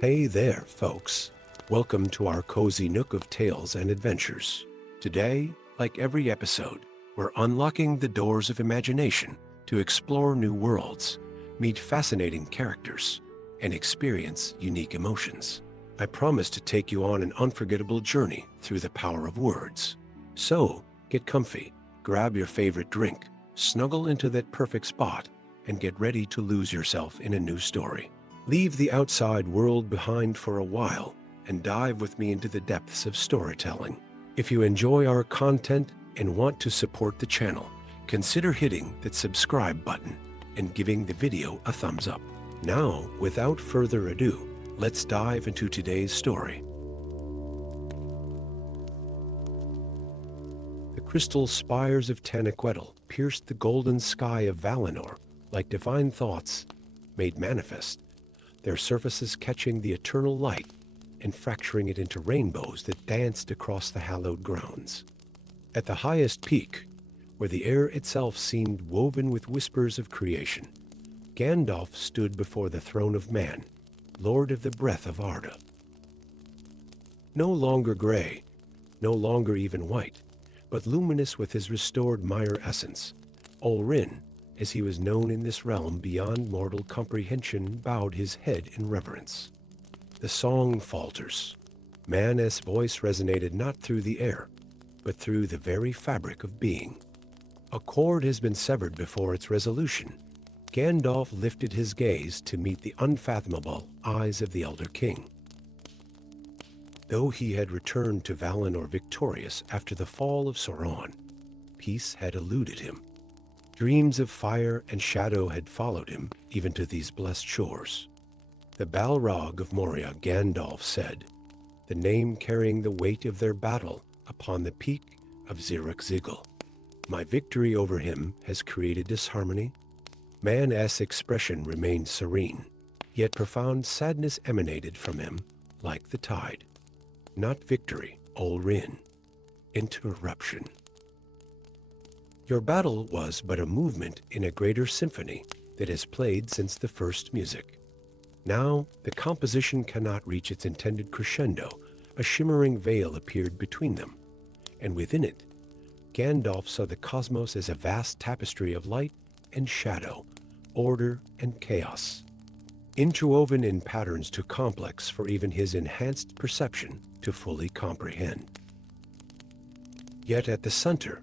Hey there, folks. Welcome to our cozy nook of tales and adventures. Today, like every episode, we're unlocking the doors of imagination to explore new worlds, meet fascinating characters, and experience unique emotions. I promise to take you on an unforgettable journey through the power of words. So, get comfy, grab your favorite drink, snuggle into that perfect spot, and get ready to lose yourself in a new story. Leave the outside world behind for a while and dive with me into the depths of storytelling. If you enjoy our content and want to support the channel, consider hitting that subscribe button and giving the video a thumbs up. Now, without further ado, let's dive into today's story. The crystal spires of Tanaquetil pierced the golden sky of Valinor like divine thoughts made manifest, their surfaces catching the eternal light and fracturing it into rainbows that danced across the hallowed grounds. At the highest peak, where the air itself seemed woven with whispers of creation, Gandalf stood before the throne of man, Lord of the Breath of Arda. No longer gray, no longer even white, but luminous with his restored Mire essence, Olrin, as he was known in this realm beyond mortal comprehension, bowed his head in reverence. The song falters. Man's voice resonated not through the air, but through the very fabric of being. A cord has been severed before its resolution. Gandalf lifted his gaze to meet the unfathomable eyes of the Elder King. Though he had returned to Valinor victorious after the fall of Sauron, peace had eluded him. Dreams of fire and shadow had followed him even to these blessed shores. The Balrog of Moria, Gandalf said, the name carrying the weight of their battle upon the peak of Zirak-Zigil. My victory over him has created disharmony. Man's expression remained serene, yet profound sadness emanated from him like the tide. Not victory, Olrin. Interruption. Your battle was but a movement in a greater symphony that has played since the first music. Now, the composition cannot reach its intended crescendo. A shimmering veil appeared between them, and within it, Gandalf saw the cosmos as a vast tapestry of light and shadow, order and chaos, interwoven in patterns too complex for even his enhanced perception to fully comprehend. Yet at the center,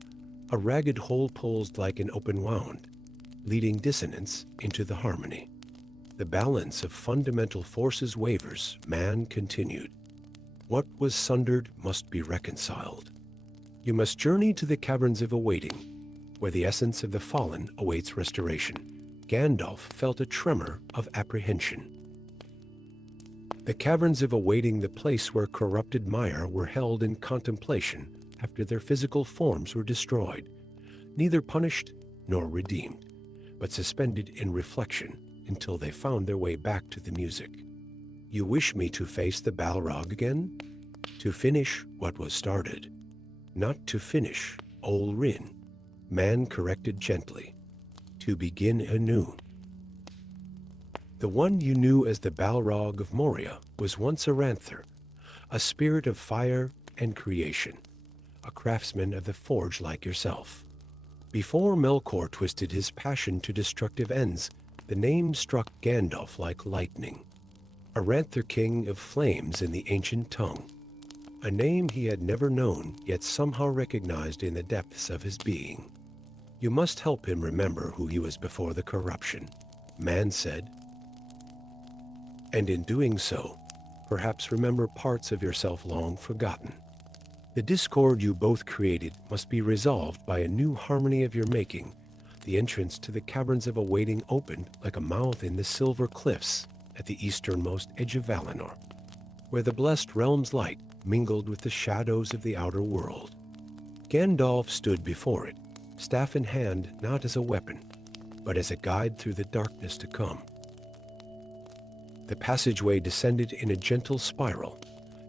a ragged hole pulsed like an open wound, leading dissonance into the harmony. The balance of fundamental forces wavers, man continued. What was sundered must be reconciled. You must journey to the caverns of awaiting, where the essence of the fallen awaits restoration. Gandalf felt a tremor of apprehension. The caverns of awaiting, the place where corrupted Mire were held in contemplation after their physical forms were destroyed, neither punished nor redeemed, but suspended in reflection until they found their way back to the music. You wish me to face the Balrog again? To finish what was started. Not to finish, Olrin, man corrected gently. To begin anew. The one you knew as the Balrog of Moria was once a Ranther, a spirit of fire and creation, a craftsman of the forge like yourself. Before Melkor twisted his passion to destructive ends, the name struck Gandalf like lightning. A Ranther king of flames in the ancient tongue. A name he had never known, yet somehow recognized in the depths of his being. You must help him remember who he was before the corruption, man said. And in doing so, perhaps remember parts of yourself long forgotten. The discord you both created must be resolved by a new harmony of your making. The entrance to the caverns of awaiting opened like a mouth in the silver cliffs at the easternmost edge of Valinor, where the blessed realm's light mingled with the shadows of the outer world. Gandalf stood before it, staff in hand, not as a weapon, but as a guide through the darkness to come. The passageway descended in a gentle spiral,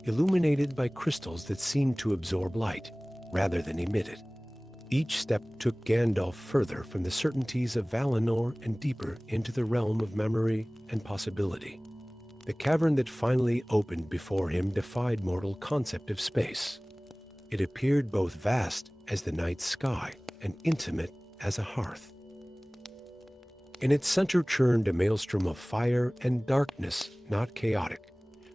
illuminated by crystals that seemed to absorb light rather than emit it. Each step took Gandalf further from the certainties of Valinor and deeper into the realm of memory and possibility. The cavern that finally opened before him defied mortal concept of space. It appeared both vast as the night sky and intimate as a hearth. In its center churned a maelstrom of fire and darkness, not chaotic,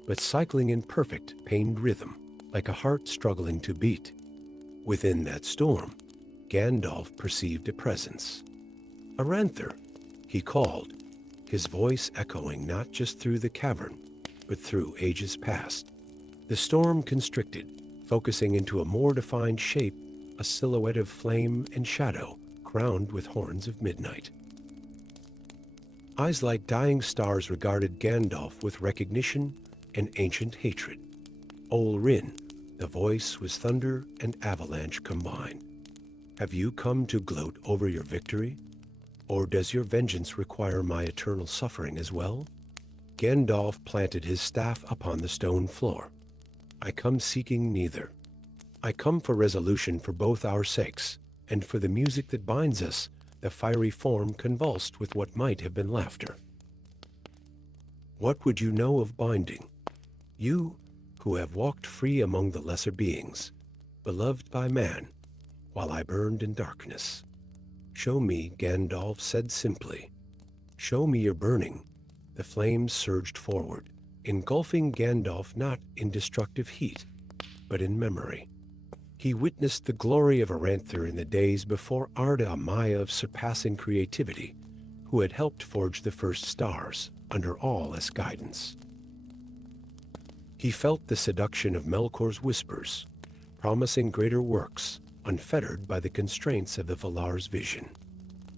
but cycling in perfect, pained rhythm, like a heart struggling to beat. Within that storm, Gandalf perceived a presence. "Aranther," he called, his voice echoing not just through the cavern, but through ages past. The storm constricted, focusing into a more defined shape, a silhouette of flame and shadow, crowned with horns of midnight. Eyes like dying stars regarded Gandalf with recognition and ancient hatred. Ol Rin, the voice was thunder and avalanche combined. "Have you come to gloat over your victory? Or does your vengeance require my eternal suffering as well?" Gandalf planted his staff upon the stone floor. "I come seeking neither. I come for resolution for both our sakes, and for the music that binds us." The fiery form convulsed with what might have been laughter. "What would you know of binding? You, who have walked free among the lesser beings, beloved by man, while I burned in darkness. Show me," Gandalf said simply. "Show me your burning." The flames surged forward, engulfing Gandalf not in destructive heat, but in memory. He witnessed the glory of Aranther in the days before Arda, a Maya of surpassing creativity, who had helped forge the first stars under Allah's guidance. He felt the seduction of Melkor's whispers, promising greater works, unfettered by the constraints of the Valar's vision.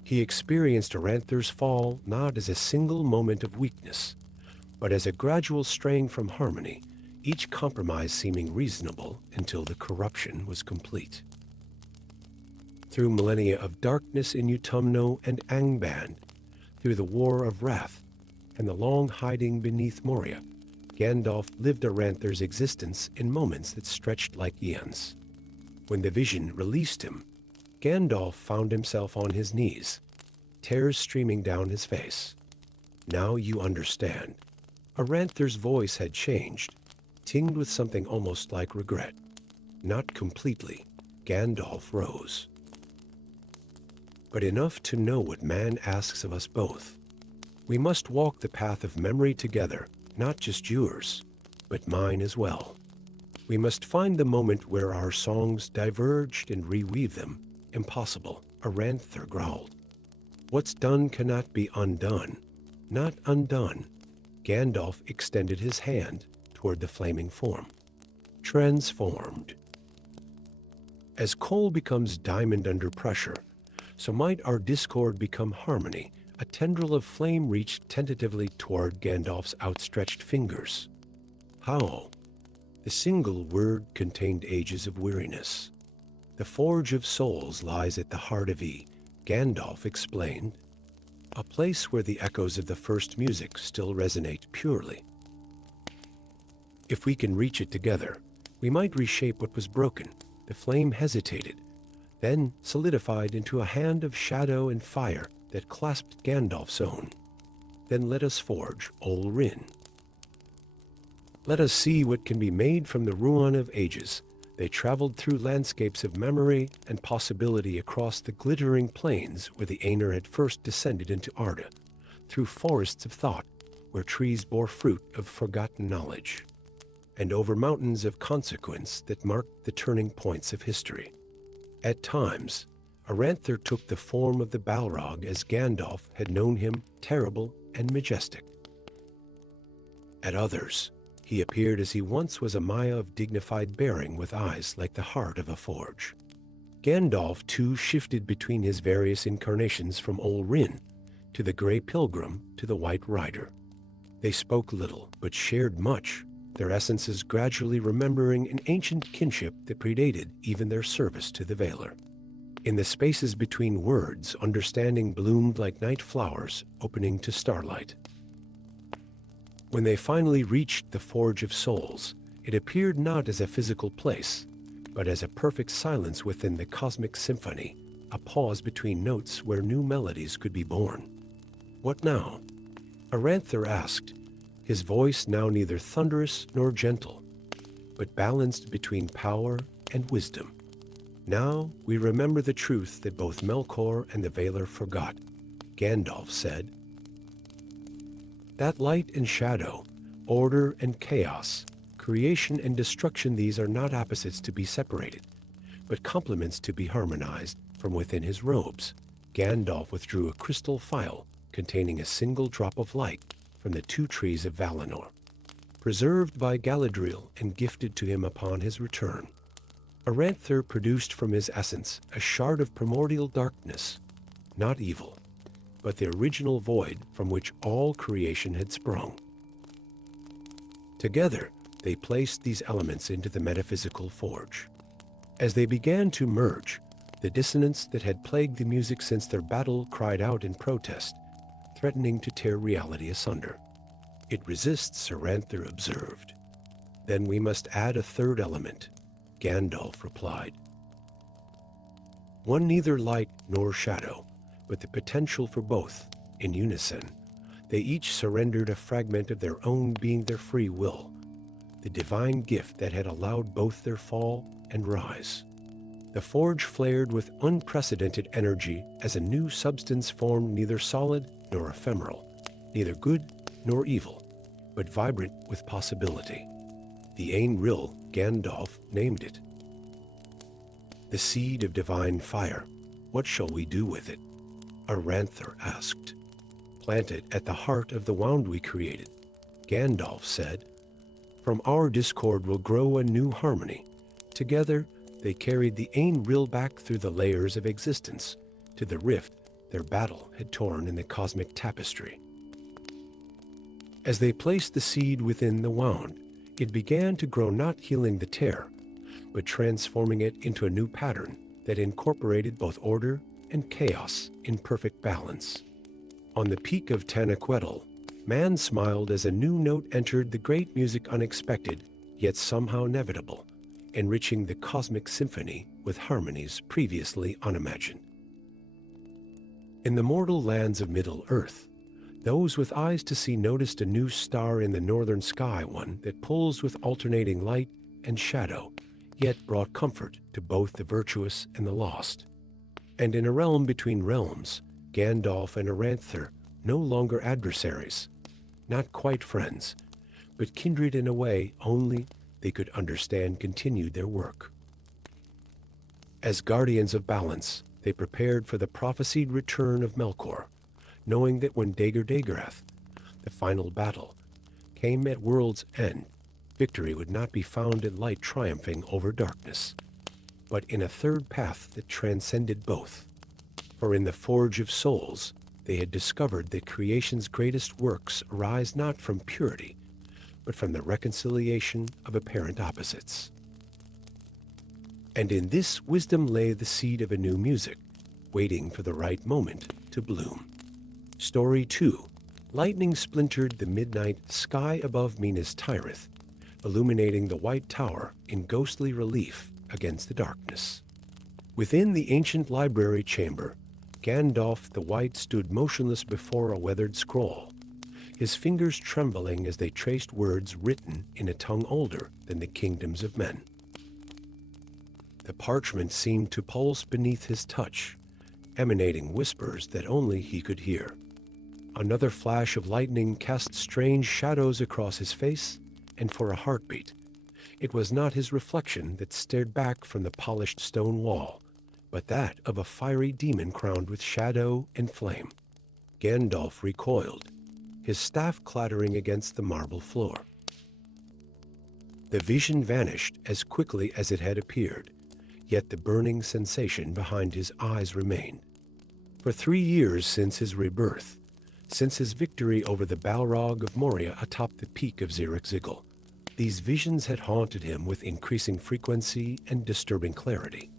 He experienced Aranther's fall not as a single moment of weakness, but as a gradual straying from harmony, each compromise seeming reasonable until the corruption was complete. Through millennia of darkness in Utumno and Angband, through the War of Wrath, and the long hiding beneath Moria, Gandalf lived Aranther's existence in moments that stretched like eons. When the vision released him, Gandalf found himself on his knees, tears streaming down his face. "Now you understand." Aranther's voice had changed, tinged with something almost like regret. Not completely. Gandalf rose. "But enough to know what man asks of us both. We must walk the path of memory together, not just yours, but mine as well. We must find the moment where our songs diverged and reweave them." "Impossible," Aranther growled. "What's done cannot be undone, not undone." Gandalf extended his hand toward the flaming form. "Transformed." As coal becomes diamond under pressure, so might our discord become harmony. A tendril of flame reached tentatively toward Gandalf's outstretched fingers. "How?" The single word contained ages of weariness. "The Forge of Souls lies at the heart of Gandalf explained. "A place where the echoes of the first music still resonate purely. If we can reach it together, we might reshape what was broken." The flame hesitated, then solidified into a hand of shadow and fire that clasped Gandalf's own. "Then let us forge, Ol Rin. Let us see what can be made from the ruin of ages." They traveled through landscapes of memory and possibility across the glittering plains where the Aenir had first descended into Arda, through forests of thought where trees bore fruit of forgotten knowledge, and over mountains of consequence that marked the turning points of history. At times, Aranther took the form of the Balrog as Gandalf had known him, terrible and majestic. At others, he appeared as he once was, a Maya of dignified bearing with eyes like the heart of a forge. Gandalf, too, shifted between his various incarnations, from Ol Rin to the Grey Pilgrim to the White Rider. They spoke little, but shared much, their essences gradually remembering an ancient kinship that predated even their service to the Valar. In the spaces between words, understanding bloomed like night flowers opening to starlight. When they finally reached the Forge of Souls, it appeared not as a physical place, but as a perfect silence within the cosmic symphony, a pause between notes where new melodies could be born. "What now?" Aranther asked, his voice now neither thunderous nor gentle, but balanced between power and wisdom. "Now we remember the truth that both Melkor and the Valar forgot," Gandalf said. "That light and shadow, order and chaos, creation and destruction, these are not opposites to be separated, but complements to be harmonized." From within his robes, Gandalf withdrew a crystal phial containing a single drop of light from the two trees of Valinor, preserved by Galadriel and gifted to him upon his return. Aranther produced from his essence a shard of primordial darkness, not evil, but the original void from which all creation had sprung. Together, they placed these elements into the metaphysical forge. As they began to merge, the dissonance that had plagued the music since their battle cried out in protest, threatening to tear reality asunder. "It resists," Aranther observed. "Then we must add a third element," Gandalf replied. "One neither light nor shadow, but the potential for both, in unison. They each surrendered a fragment of their own being, their free will, the divine gift that had allowed both their fall and rise. The forge flared with unprecedented energy as a new substance formed, neither solid nor ephemeral, neither good nor evil, but vibrant with possibility. The Ainril, Gandalf named it. The seed of divine fire. What shall we do with it?" Aranther asked. "Plant it at the heart of the wound we created," Gandalf said. "From our discord will grow a new harmony. Together, they carried the Ainril back through the layers of existence to the rift their battle had torn in the cosmic tapestry. As they placed the seed within the wound, it began to grow, not healing the tear, but transforming it into a new pattern that incorporated both order and chaos in perfect balance. On the peak of Tanaquetil, man smiled as a new note entered the great music, unexpected, yet somehow inevitable, enriching the cosmic symphony with harmonies previously unimagined. In the mortal lands of Middle-earth, those with eyes to see noticed a new star in the northern sky, one that pulsed with alternating light and shadow, yet brought comfort to both the virtuous and the lost. And in a realm between realms, Gandalf and Aranther, no longer adversaries, not quite friends, but kindred in a way only they could understand, continued their work. As guardians of balance, they prepared for the prophesied return of Melkor, knowing that when Dagor-Dagorath, the final battle, came at world's end, victory would not be found in light triumphing over darkness, but in a third path that transcended both. For in the Forge of Souls, they had discovered that creation's greatest works arise not from purity, but from the reconciliation of apparent opposites. And in this wisdom lay the seed of a new music, waiting for the right moment to bloom. Story 2. Lightning splintered the midnight sky above Minas Tirith, illuminating the White Tower in ghostly relief against the darkness. Within the ancient library chamber, Gandalf the White stood motionless before a weathered scroll, his fingers trembling as they traced words written in a tongue older than the kingdoms of men. The parchment seemed to pulse beneath his touch, emanating whispers that only he could hear. Another flash of lightning cast strange shadows across his face, and for a heartbeat, it was not his reflection that stared back from the polished stone wall, but that of a fiery demon crowned with shadow and flame. Gandalf recoiled, his staff clattering against the marble floor. The vision vanished as quickly as it had appeared, yet the burning sensation behind his eyes remained. For 3 years since his rebirth, since his victory over the Balrog of Moria atop the peak of Zirak-Zigil, these visions had haunted him with increasing frequency and disturbing clarity.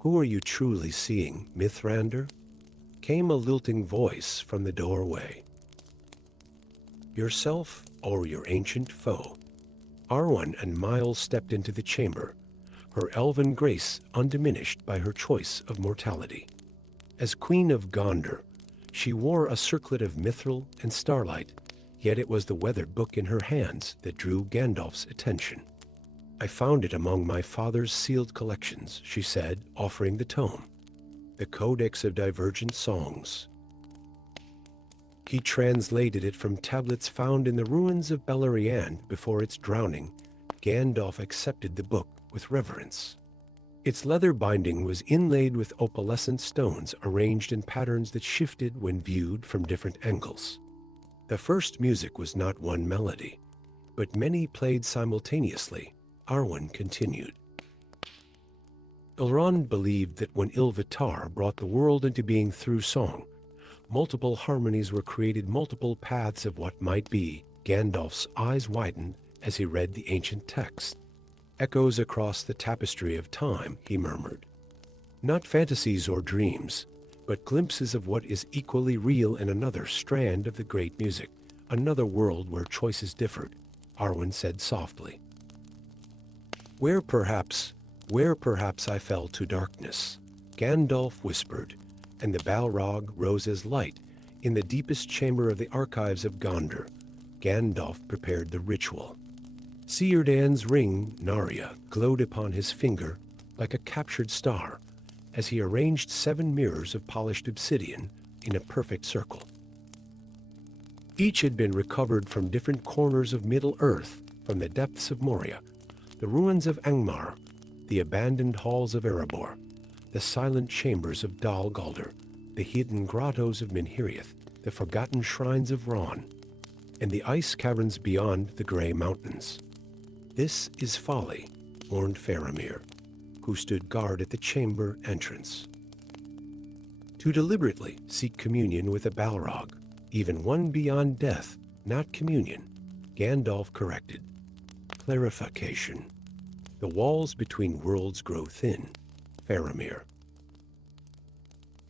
"Who are you truly seeing, Mithrandir?" came a lilting voice from the doorway. "Yourself or your ancient foe?" Arwen and Miles stepped into the chamber, her elven grace undiminished by her choice of mortality. As Queen of Gondor, she wore a circlet of mithril and starlight, Yet it was the weathered book in her hands that drew Gandalf's attention. "I found it among my father's sealed collections," she said, offering the tome. "The Codex of Divergent Songs." He translated it from tablets found in the ruins of Beleriand before its drowning. Gandalf accepted the book with reverence. Its leather binding was inlaid with opalescent stones arranged in patterns that shifted when viewed from different angles. The first music was not one melody, but many played simultaneously. Arwen continued. Elrond believed that when Ilúvatar brought the world into being through song, multiple harmonies were created, multiple paths of what might be. Gandalf's eyes widened as he read the ancient text. "Echoes across the tapestry of time," he murmured. "Not fantasies or dreams, but glimpses of what is equally real in another strand of the great music, another world where choices differed," Arwen said softly. Where perhaps I fell to darkness," Gandalf whispered, and the Balrog rose as light. In the deepest chamber of the archives of Gondor, Gandalf prepared the ritual. Círdan's ring, Narya, glowed upon his finger like a captured star as he arranged 7 mirrors of polished obsidian in a perfect circle. Each had been recovered from different corners of Middle-earth, from the depths of Moria, the ruins of Angmar, the abandoned halls of Erebor, the silent chambers of Dal Guldur, the hidden grottos of Minhirith, the forgotten shrines of Ron, and the ice caverns beyond the Grey Mountains. "This is folly," warned Faramir, who stood guard at the chamber entrance. "To deliberately seek communion with a Balrog, even one beyond death, not communion," Gandalf corrected. "Clarification. The walls between worlds grow thin, Faramir.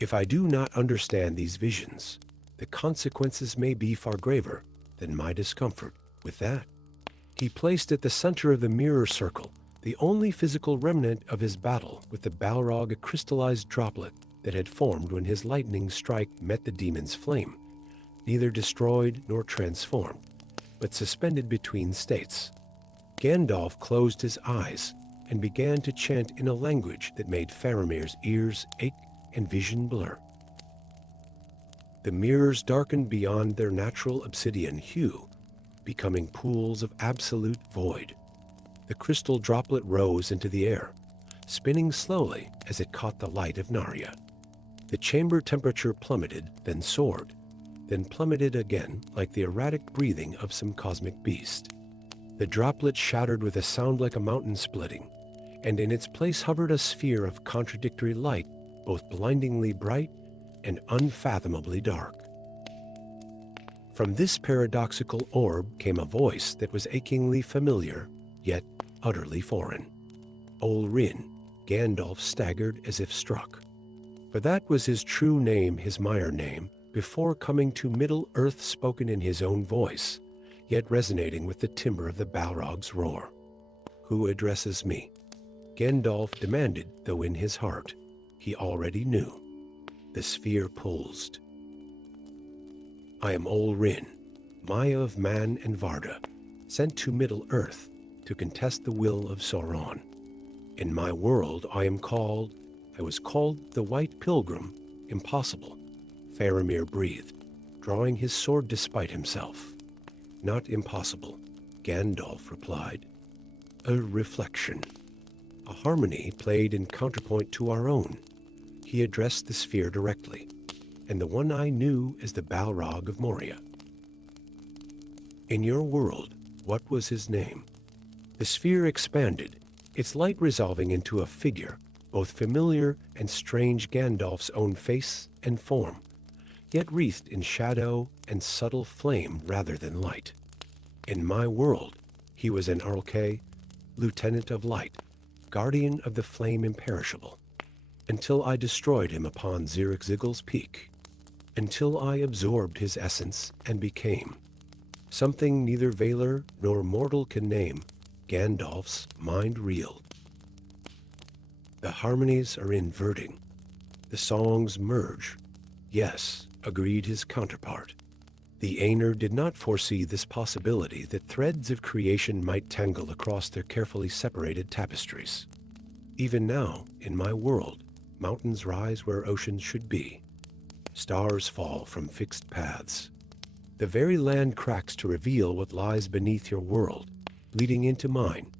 If I do not understand these visions, the consequences may be far graver than my discomfort with that." He placed at the center of the mirror circle, the only physical remnant of his battle with the Balrog, a crystallized droplet that had formed when his lightning strike met the demon's flame, neither destroyed nor transformed, but suspended between states. Gandalf closed his eyes and began to chant in a language that made Faramir's ears ache and vision blur. The mirrors darkened beyond their natural obsidian hue, becoming pools of absolute void. The crystal droplet rose into the air, spinning slowly as it caught the light of Narya. The chamber temperature plummeted, then soared, then plummeted again like the erratic breathing of some cosmic beast. The droplet shattered with a sound like a mountain splitting, and in its place hovered a sphere of contradictory light, both blindingly bright and unfathomably dark. From this paradoxical orb came a voice that was achingly familiar, yet utterly foreign. Olrin. Gandalf staggered as if struck. For that was his true name, his Maiar name, before coming to Middle-earth, spoken in his own voice, yet resonating with the timbre of the Balrog's roar. "Who addresses me?" Gandalf demanded, though in his heart he already knew. The sphere pulsed. "I am Olrin, Maia of Man and Varda, sent to Middle-earth to contest the will of Sauron. In my world I was called the White Pilgrim. Impossible," Faramir breathed, drawing his sword despite himself. "Not impossible," Gandalf replied. "A reflection. A harmony played in counterpoint to our own." He addressed the sphere directly, and the one I knew as the Balrog of Moria. "In your world, what was his name?" The sphere expanded, its light resolving into a figure, both familiar and strange, Gandalf's own face and form, yet wreathed in shadow and subtle flame rather than light. "In my world, he was an Arlke, Lieutenant of Light, Guardian of the Flame Imperishable, until I destroyed him upon Zirzigil's peak, until I absorbed his essence and became something neither Valar nor mortal can name." Gandalf's mind reeled. "The harmonies are inverting. The songs merge." "Yes," agreed his counterpart. The Aenir did not foresee this possibility that threads of creation might tangle across their carefully separated tapestries. Even now, in my world, mountains rise where oceans should be. Stars fall from fixed paths. The very land cracks to reveal what lies beneath your world, leading into mine.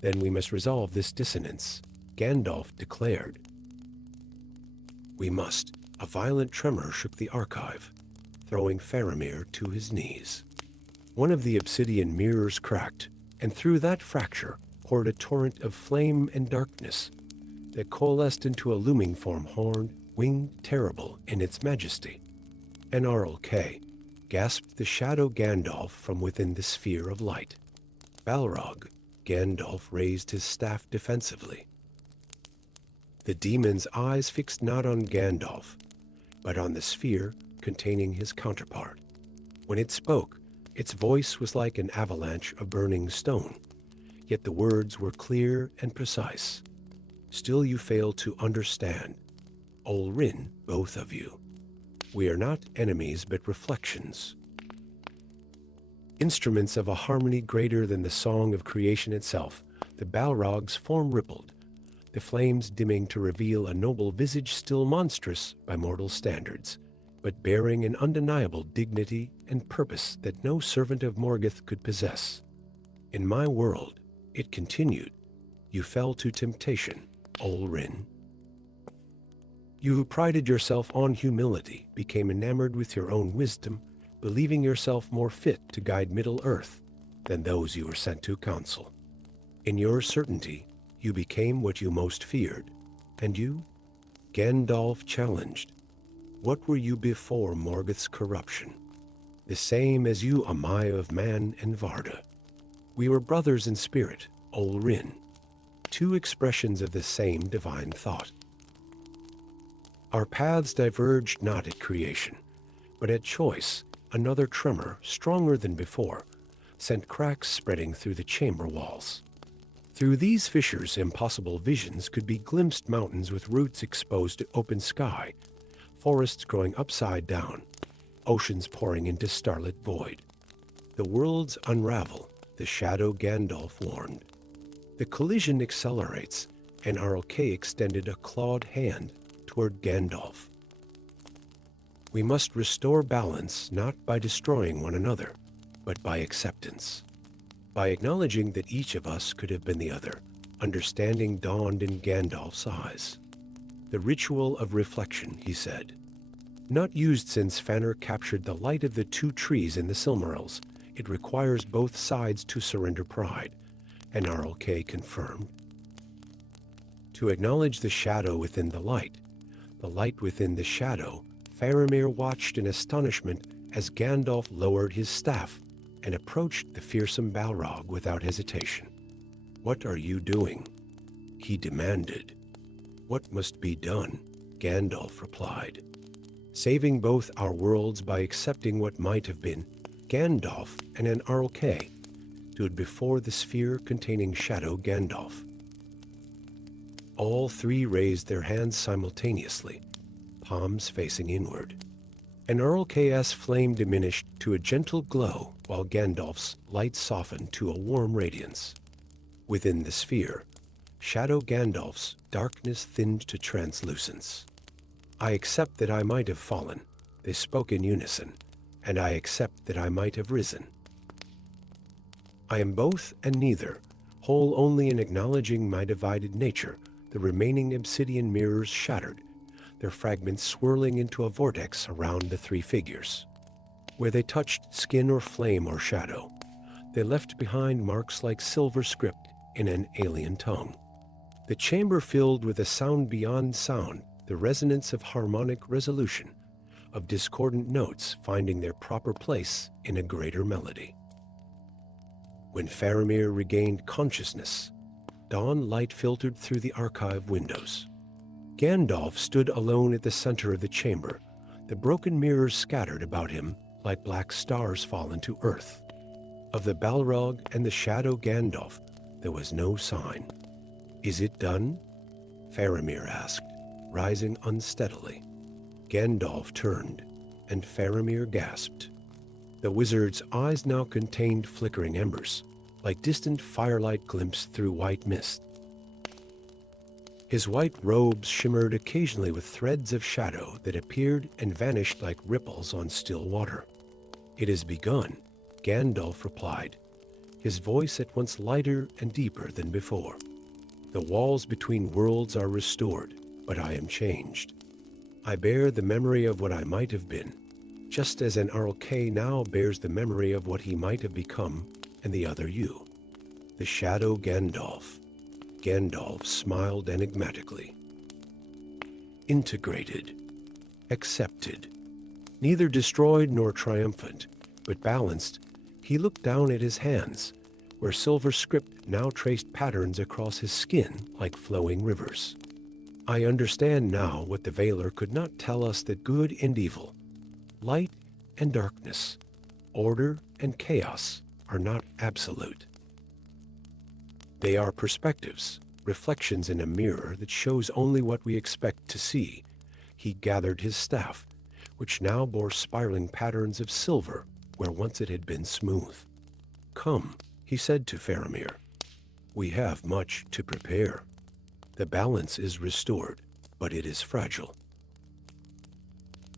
Then we must resolve this dissonance, Gandalf declared. We must. A violent tremor shook the archive, throwing Faramir to his knees. One of the obsidian mirrors cracked, and through that fracture poured a torrent of flame and darkness that coalesced into a looming form horned, winged, terrible in its majesty. N.R.L.K. gasped the shadow Gandalf from within the sphere of light. Balrog, Gandalf raised his staff defensively. The demon's eyes fixed not on Gandalf, but on the sphere containing his counterpart. When it spoke, its voice was like an avalanche of burning stone, yet the words were clear and precise. Still you fail to understand. Olrin, both of you. We are not enemies but reflections. Instruments of a harmony greater than the song of creation itself, the Balrog's form rippled, the flames dimming to reveal a noble visage still monstrous by mortal standards, but bearing an undeniable dignity and purpose that no servant of Morgoth could possess. In my world, it continued, you fell to temptation, Olrin. You who prided yourself on humility became enamored with your own wisdom, believing yourself more fit to guide Middle-earth than those you were sent to counsel. In your certainty, you became what you most feared. And you? Gandalf challenged. What were you before Morgoth's corruption? The same as you, Amaya of Man and Varda. We were brothers in spirit, Olrin. Two expressions of the same divine thought. Our paths diverged not at creation, but at choice. Another tremor, stronger than before, sent cracks spreading through the chamber walls. Through these fissures, impossible visions could be glimpsed, mountains with roots exposed to open sky, forests growing upside down, oceans pouring into starlit void. The worlds unravel, the shadow Gandalf warned. The collision accelerates, and Arlke extended a clawed hand toward Gandalf. We must restore balance not by destroying one another, but by acceptance. By acknowledging that each of us could have been the other, understanding dawned in Gandalf's eyes. The ritual of reflection, he said. Not used since Fëanor captured the light of the two trees in the Silmarils, it requires both sides to surrender pride, and Arlke confirmed. To acknowledge the shadow within the light within the shadow, Faramir watched in astonishment as Gandalf lowered his staff and approached the fearsome Balrog without hesitation. What are you doing? He demanded. What must be done? Gandalf replied. Saving both our worlds by accepting what might have been, Gandalf and an Arlke stood before the sphere containing Shadow Gandalf. All three raised their hands simultaneously, palms facing inward. An Arlke's flame diminished to a gentle glow, while Gandalf's light softened to a warm radiance. Within the sphere, Shadow Gandalf's darkness thinned to translucence. I accept that I might have fallen, they spoke in unison, and I accept that I might have risen. I am both and neither, whole only in acknowledging my divided nature. The remaining obsidian mirrors shattered, their fragments swirling into a vortex around the three figures. Where they touched skin or flame or shadow, they left behind marks like silver script in an alien tongue. The chamber filled with a sound beyond sound, the resonance of harmonic resolution, of discordant notes finding their proper place in a greater melody. When Faramir regained consciousness, dawn light filtered through the archive windows. Gandalf stood alone at the center of the chamber, the broken mirrors scattered about him like black stars fallen to earth. Of the Balrog and the shadow Gandalf, there was no sign. Is it done? Faramir asked, rising unsteadily. Gandalf turned, and Faramir gasped. The wizard's eyes now contained flickering embers, like distant firelight glimpsed through white mist. His white robes shimmered occasionally with threads of shadow that appeared and vanished like ripples on still water. "It has begun," Gandalf replied, his voice at once lighter and deeper than before. "The walls between worlds are restored, but I am changed. I bear the memory of what I might have been, just as an Arl-K now bears the memory of what he might have become, and the other you. The shadow Gandalf." Gandalf smiled enigmatically. "Integrated. Accepted. Neither destroyed nor triumphant, but balanced." He looked down at his hands, where silver script now traced patterns across his skin like flowing rivers. "I understand now what the Valar could not tell us, that good and evil, light and darkness, order and chaos are not absolute. They are perspectives, reflections in a mirror that shows only what we expect to see." He gathered his staff, which now bore spiraling patterns of silver where once it had been smooth. "Come," he said to Faramir. "We have much to prepare. The balance is restored, but it is fragile."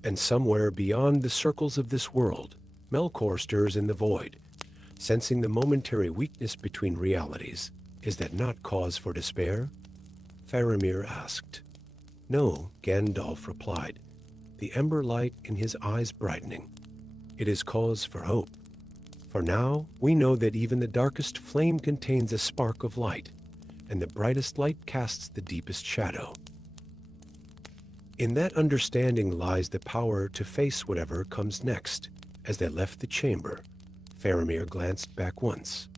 And somewhere beyond the circles of this world, Melkor stirs in the void, sensing the momentary weakness between realities. "Is that not cause for despair?" Faramir asked. "No," Gandalf replied, the ember light in his eyes brightening. "It is cause for hope. For now we know that even the darkest flame contains a spark of light, and the brightest light casts the deepest shadow. In that understanding lies the power to face whatever comes next." As they left the chamber, Faramir glanced back once.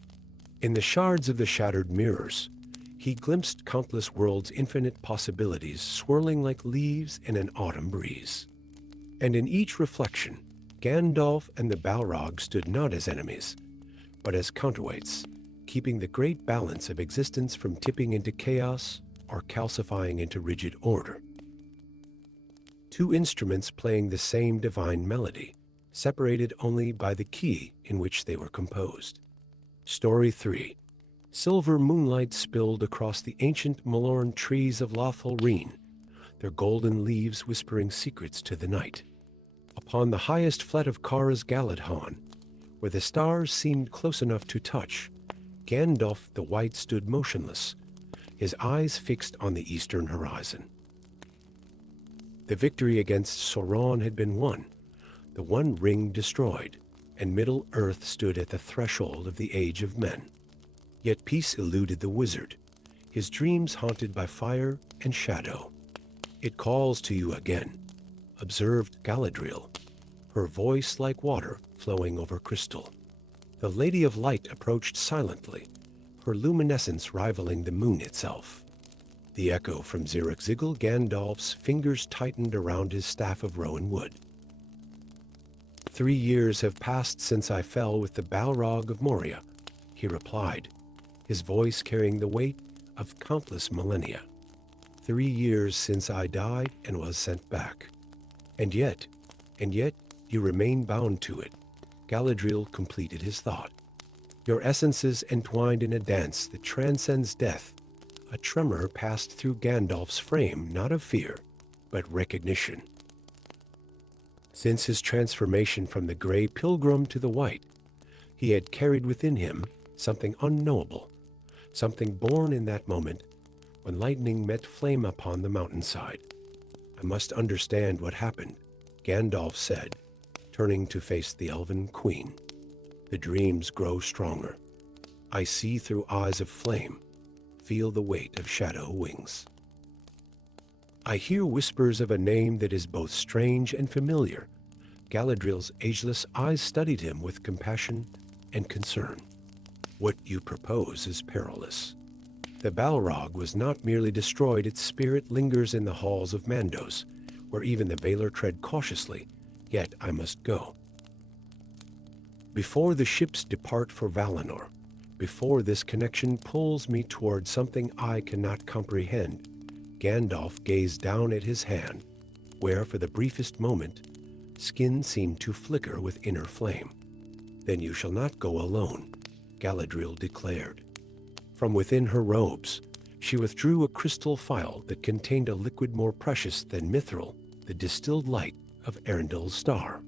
In the shards of the shattered mirrors, he glimpsed countless worlds' infinite possibilities swirling like leaves in an autumn breeze. And in each reflection, Gandalf and the Balrog stood not as enemies, but as counterweights, keeping the great balance of existence from tipping into chaos or calcifying into rigid order. Two instruments playing the same divine melody, separated only by the key in which they were composed. Story 3. Silver moonlight spilled across the ancient Malorn trees of Lothal Reen, their golden leaves whispering secrets to the night. Upon the highest flat of Kara's Galadhon, where the stars seemed close enough to touch, Gandalf the White stood motionless, his eyes fixed on the eastern horizon. The victory against Sauron had been won, the One Ring destroyed, and Middle-earth stood at the threshold of the Age of Men. Yet peace eluded the wizard, his dreams haunted by fire and shadow. "It calls to you again," observed Galadriel, her voice like water flowing over crystal. The Lady of Light approached silently, her luminescence rivaling the moon itself. The echo from Zirak-Zigil. Gandalf's fingers tightened around his staff of rowan wood. 3 years have passed since I fell with the Balrog of Moria," he replied, his voice carrying the weight of countless millennia. 3 years since I died and was sent back. And yet, you remain bound to it." Galadriel completed his thought. "Your essences entwined in a dance that transcends death." A tremor passed through Gandalf's frame, not of fear, but recognition. Since his transformation from the gray pilgrim to the white, he had carried within him something unknowable, something born in that moment when lightning met flame upon the mountainside. "I must understand what happened," Gandalf said, turning to face the Elven Queen. "The dreams grow stronger. I see through eyes of flame, feel the weight of shadow wings. I hear whispers of a name that is both strange and familiar." Galadriel's ageless eyes studied him with compassion and concern. "What you propose is perilous. The Balrog was not merely destroyed, its spirit lingers in the halls of Mandos, where even the Valar tread cautiously, yet I must go. Before the ships depart for Valinor, before this connection pulls me toward something I cannot comprehend." Gandalf gazed down at his hand, where for the briefest moment, skin seemed to flicker with inner flame. "Then you shall not go alone," Galadriel declared. From within her robes, she withdrew a crystal phial that contained a liquid more precious than mithril, the distilled light of Arundel's star.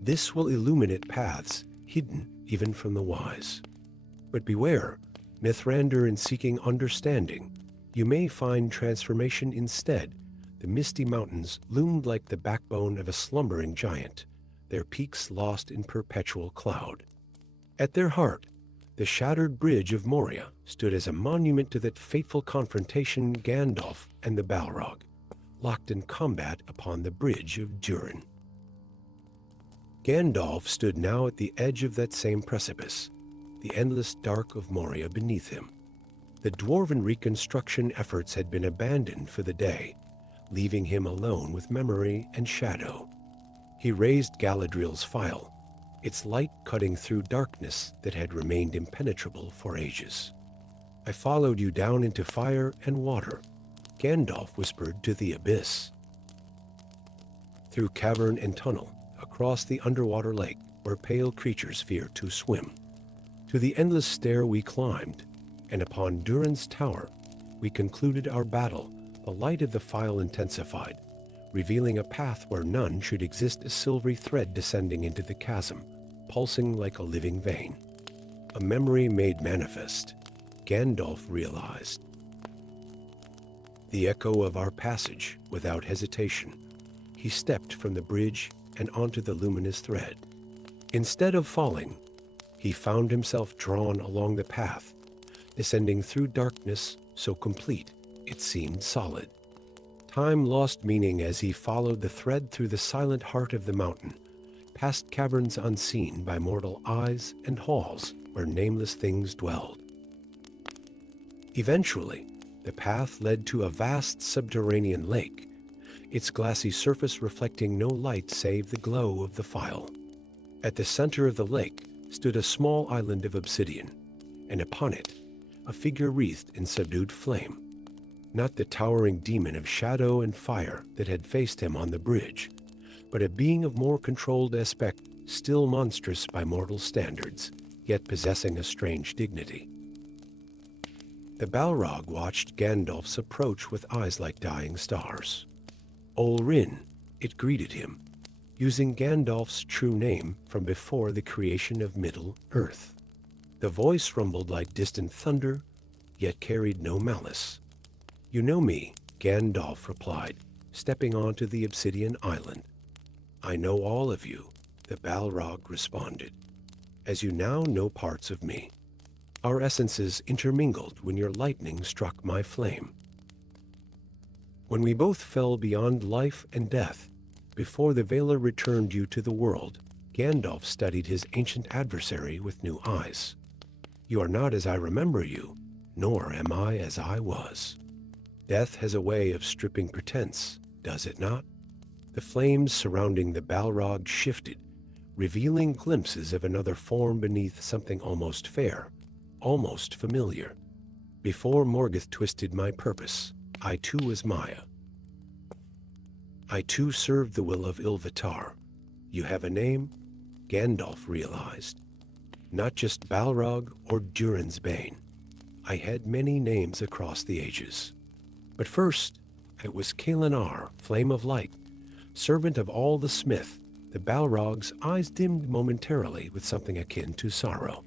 "This will illuminate paths hidden even from the wise. But beware, Mithrandir, in seeking understanding, you may find transformation instead." The misty mountains loomed like the backbone of a slumbering giant, their peaks lost in perpetual cloud. At their heart, the shattered bridge of Moria stood as a monument to that fateful confrontation Gandalf and the Balrog, locked in combat upon the bridge of Durin. Gandalf stood now at the edge of that same precipice, the endless dark of Moria beneath him. The dwarven reconstruction efforts had been abandoned for the day, leaving him alone with memory and shadow. He raised Galadriel's phial, its light cutting through darkness that had remained impenetrable for ages. "I followed you down into fire and water," Gandalf whispered to the abyss. "Through cavern and tunnel, across the underwater lake where pale creatures fear to swim. To the endless stair we climbed, and upon Durin's tower we concluded our battle. The light of the phial intensified, revealing a path where none should exist, a silvery thread descending into the chasm, pulsing like a living vein. A memory made manifest," Gandalf realized. The echo of our passage, without hesitation. He stepped from the bridge and onto the luminous thread. Instead of falling, he found himself drawn along the path, descending through darkness so complete it seemed solid. Time lost meaning as he followed the thread through the silent heart of the mountain, past caverns unseen by mortal eyes and halls where nameless things dwelled. Eventually, the path led to a vast subterranean lake, its glassy surface reflecting no light save the glow of the phial. At the center of the lake stood a small island of obsidian, and upon it, a figure wreathed in subdued flame. Not the towering demon of shadow and fire that had faced him on the bridge, but a being of more controlled aspect, still monstrous by mortal standards, yet possessing a strange dignity. The Balrog watched Gandalf's approach with eyes like dying stars. Olrin, it greeted him, using Gandalf's true name from before the creation of Middle-earth. The voice rumbled like distant thunder, yet carried no malice. "You know me," Gandalf replied, stepping onto the obsidian island. "I know all of you," the Balrog responded, "as you now know parts of me. Our essences intermingled when your lightning struck my flame. When we both fell beyond life and death, before the Valar returned you to the world, Gandalf studied his ancient adversary with new eyes. You are not as I remember you, nor am I as I was. Death has a way of stripping pretense, does it not?" The flames surrounding the Balrog shifted, revealing glimpses of another form beneath something almost fair, almost familiar. "Before Morgoth twisted my purpose, I too was Maya. I too served the will of Ilúvatar. You have a name?" Gandalf realized. "Not just Balrog or Durin's Bane. I had many names across the ages. But first, it was Khazad-dûm, Flame of Light, servant of all the smith." The Balrog's eyes dimmed momentarily with something akin to sorrow.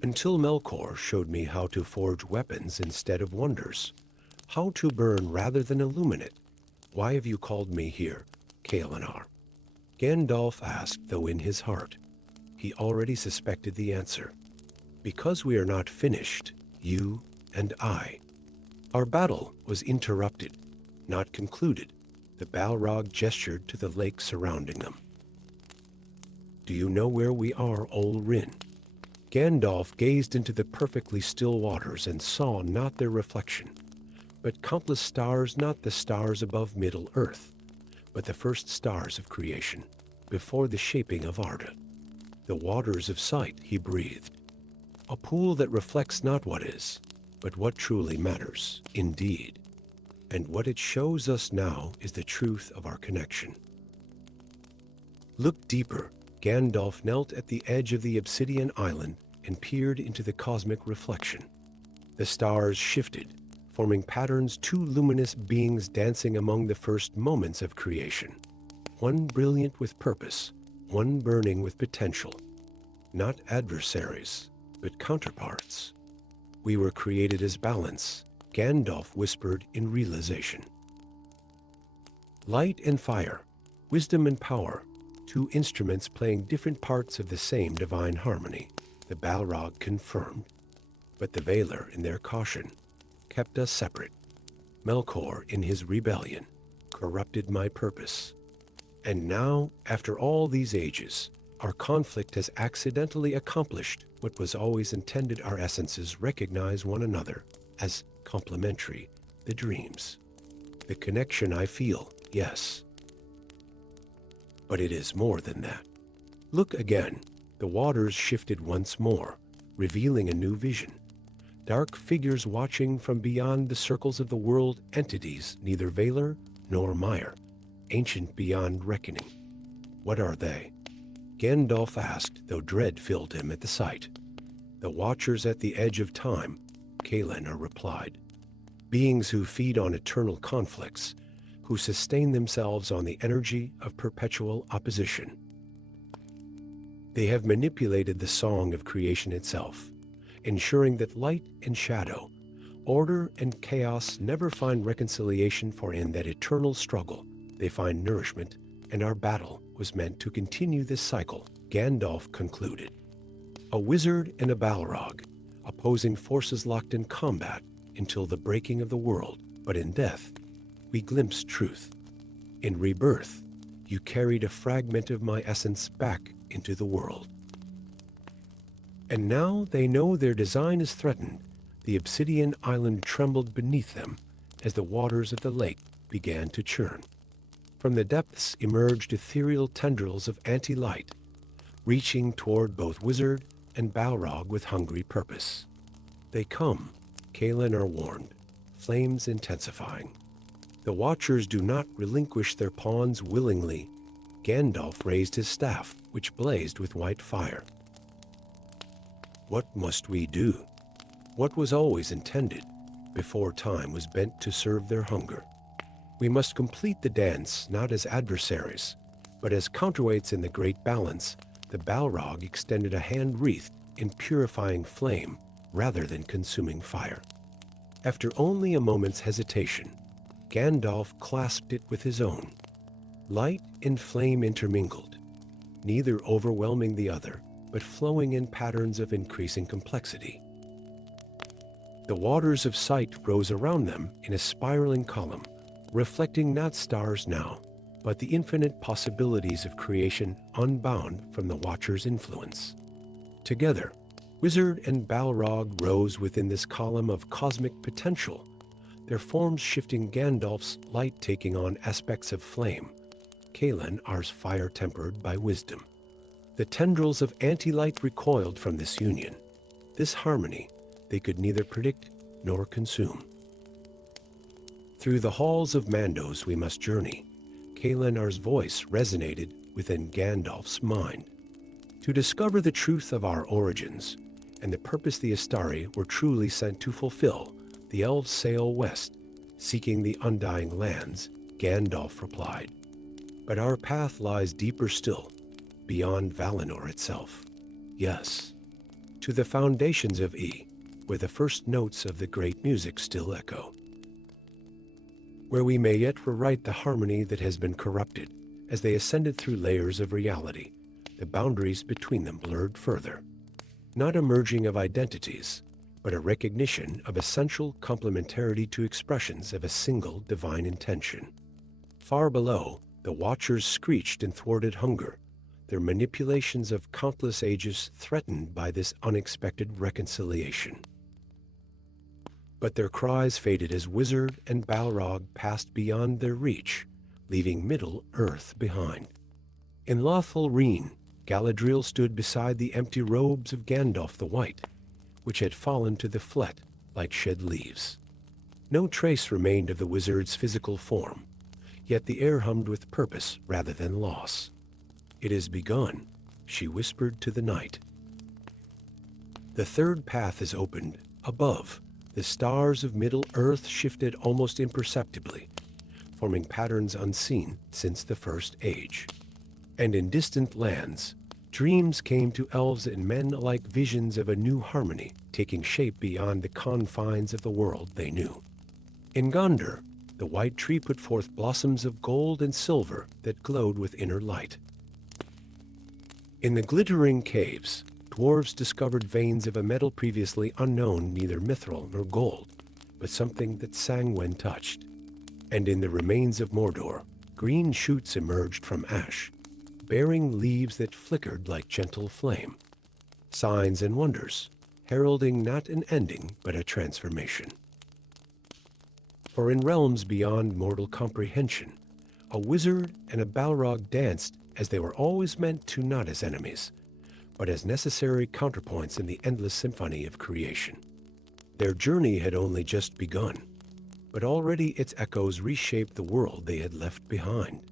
"Until Melkor showed me how to forge weapons instead of wonders, how to burn rather than illuminate. Why have you called me here, Khazad-dûm?" Gandalf asked, though in his heart he already suspected the answer. "Because we are not finished, you and I. Our battle was interrupted, not concluded." The Balrog gestured to the lake surrounding them. "Do you know where we are, Olrin?" Gandalf gazed into the perfectly still waters and saw not their reflection, but countless stars, not the stars above Middle-earth, but the first stars of creation, before the shaping of Arda. "The waters of sight," he breathed. "A pool that reflects not what is, but what truly matters, indeed. And what it shows us now is the truth of our connection." Look deeper. Gandalf knelt at the edge of the obsidian island and peered into the cosmic reflection. The stars shifted, forming patterns, two luminous beings dancing among the first moments of creation. One brilliant with purpose, one burning with potential. Not adversaries, but counterparts. We were created as balance, Gandalf whispered in realization. Light and fire, wisdom and power, two instruments playing different parts of the same divine harmony, the Balrog confirmed. But the Valar, in their caution, kept us separate. Melkor, in his rebellion, corrupted my purpose. And now, after all these ages, our conflict has accidentally accomplished what was always intended. Our essences recognize one another as complementary, the dreams. The connection I feel, yes. But it is more than that. Look again. The waters shifted once more, revealing a new vision. Dark figures watching from beyond the circles of the world, entities neither Valar nor Maiar, ancient beyond reckoning. What are they? Gandalf asked, though dread filled him at the sight. The Watchers at the edge of time, Kaelanar replied. Beings who feed on eternal conflicts, who sustain themselves on the energy of perpetual opposition. They have manipulated the song of creation itself, ensuring that light and shadow, order and chaos never find reconciliation, for in that eternal struggle they find nourishment, and our battle was meant to continue this cycle, Gandalf concluded. A wizard and a Balrog, opposing forces locked in combat until the breaking of the world, but in death, we glimpsed truth. In rebirth, you carried a fragment of my essence back into the world. And now they know their design is threatened. The obsidian island trembled beneath them as the waters of the lake began to churn. From the depths emerged ethereal tendrils of anti-light, reaching toward both wizard and Balrog with hungry purpose. They come, Kaelanar warned, flames intensifying. The Watchers do not relinquish their pawns willingly. Gandalf raised his staff, which blazed with white fire. What must we do? What was always intended, before time was bent to serve their hunger? We must complete the dance not as adversaries, but as counterweights in the great balance. The Balrog extended a hand wreathed in purifying flame rather than consuming fire. After only a moment's hesitation, Gandalf clasped it with his own. Light and flame intermingled, neither overwhelming the other, but flowing in patterns of increasing complexity. The waters of sight rose around them in a spiraling column, reflecting not stars now, but the infinite possibilities of creation unbound from the Watcher's influence. Together, Wizard and Balrog rose within this column of cosmic potential, their forms shifting, Gandalf's light taking on aspects of flame, Kaelanar's fire tempered by wisdom. The tendrils of anti-light recoiled from this union, this harmony they could neither predict nor consume. Through the halls of Mandos we must journey. Kaelanar's voice resonated within Gandalf's mind. To discover the truth of our origins and the purpose the Astari were truly sent to fulfill, the elves sail west, seeking the undying lands, Gandalf replied. But our path lies deeper still, beyond Valinor itself. Yes, to the foundations of where the first notes of the great music still echo. Where we may yet rewrite the harmony that has been corrupted. As they ascended through layers of reality, the boundaries between them blurred further. Not a merging of identities, but a recognition of essential complementarity to expressions of a single divine intention. Far below, the Watchers screeched in thwarted hunger, their manipulations of countless ages threatened by this unexpected reconciliation. But their cries faded as Wizard and Balrog passed beyond their reach, leaving Middle-earth behind. In Lothal Reen, Galadriel stood beside the empty robes of Gandalf the White, which had fallen to the flet like shed leaves. No trace remained of the wizard's physical form, yet the air hummed with purpose rather than loss. It has begun, she whispered to the night. The third path is opened. Above, the stars of Middle-earth shifted almost imperceptibly, forming patterns unseen since the First Age. And in distant lands, dreams came to elves and men like visions of a new harmony, taking shape beyond the confines of the world they knew. In Gondor, the white tree put forth blossoms of gold and silver that glowed with inner light. In the glittering caves, dwarves discovered veins of a metal previously unknown, neither mithril nor gold, but something that sang when touched. And in the remains of Mordor, green shoots emerged from ash, bearing leaves that flickered like gentle flame. Signs and wonders, heralding not an ending but a transformation. For in realms beyond mortal comprehension, a wizard and a Balrog danced as they were always meant to, not as enemies, but as necessary counterpoints in the endless symphony of creation. Their journey had only just begun, but already its echoes reshaped the world they had left behind.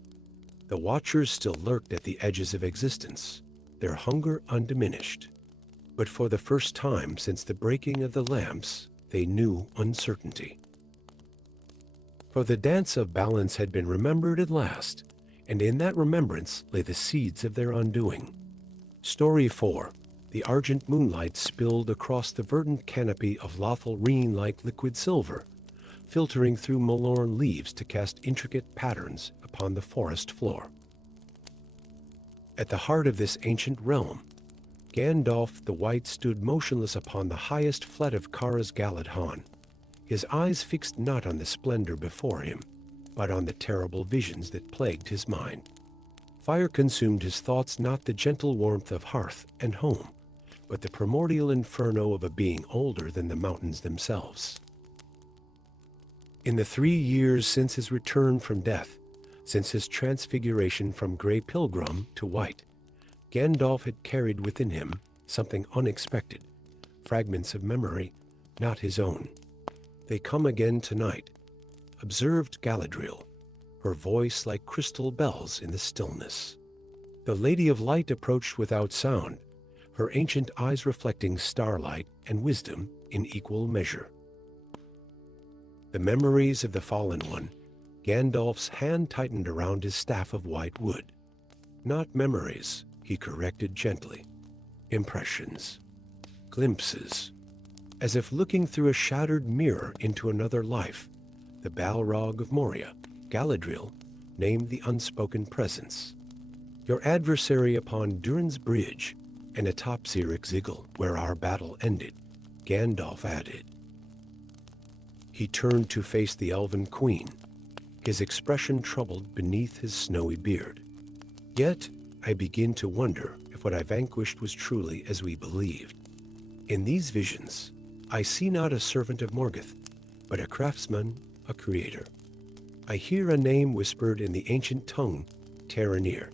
The Watchers still lurked at the edges of existence, their hunger undiminished. But for the first time since the breaking of the lamps, they knew uncertainty. For the dance of balance had been remembered at last, and in that remembrance lay the seeds of their undoing. Story 4. The argent moonlight spilled across the verdant canopy of Lothal Reen like liquid silver, filtering through mulorn leaves to cast intricate patterns upon the forest floor. At the heart of this ancient realm, Gandalf the White stood motionless upon the highest flet of Khazad-dûm, his eyes fixed not on the splendor before him, but on the terrible visions that plagued his mind. Fire consumed his thoughts, not the gentle warmth of hearth and home, but the primordial inferno of a being older than the mountains themselves. In the 3 years since his return from death, since his transfiguration from gray pilgrim to white, Gandalf had carried within him something unexpected, fragments of memory, not his own. They come again tonight, observed Galadriel, her voice like crystal bells in the stillness. The Lady of Light approached without sound, her ancient eyes reflecting starlight and wisdom in equal measure. The memories of the fallen one, Gandalf's hand tightened around his staff of white wood. Not memories, he corrected gently. Impressions. Glimpses. As if looking through a shattered mirror into another life, the Balrog of Moria, Galadriel, named the unspoken presence. Your adversary upon Durin's Bridge, and atop Zirik-Zigil, where our battle ended, Gandalf added. He turned to face the Elven Queen, his expression troubled beneath his snowy beard. Yet, I begin to wonder if what I vanquished was truly as we believed. In these visions, I see not a servant of Morgoth, but a craftsman, a creator. I hear a name whispered in the ancient tongue, Taranir.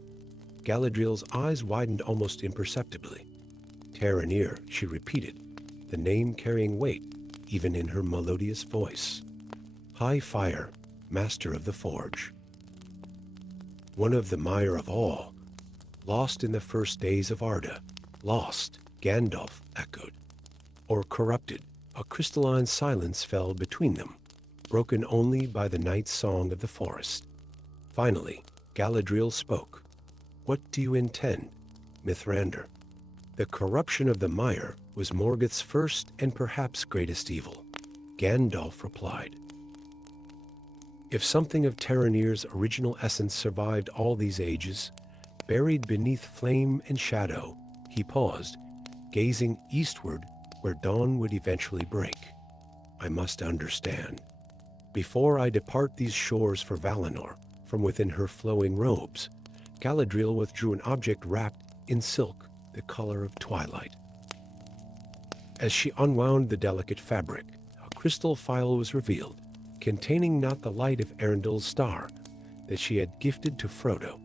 Galadriel's eyes widened almost imperceptibly. Taranir, she repeated, the name carrying weight, even in her melodious voice. High Fire, master of the forge. One of the mire of all, lost in the first days of Arda. Lost, Gandalf echoed. Or corrupted, a crystalline silence fell between them, broken only by the night song of the forest. Finally, Galadriel spoke. What do you intend, Mithrandir? The corruption of the mire was Morgoth's first and perhaps greatest evil. Gandalf replied. If something of Taranir's original essence survived all these ages, buried beneath flame and shadow, he paused, gazing eastward where dawn would eventually break. I must understand. Before I depart these shores for Valinor, from within her flowing robes, Galadriel withdrew an object wrapped in silk, the color of twilight. As she unwound the delicate fabric, a crystal phial was revealed, containing not the light of Arundel's star that she had gifted to Frodo,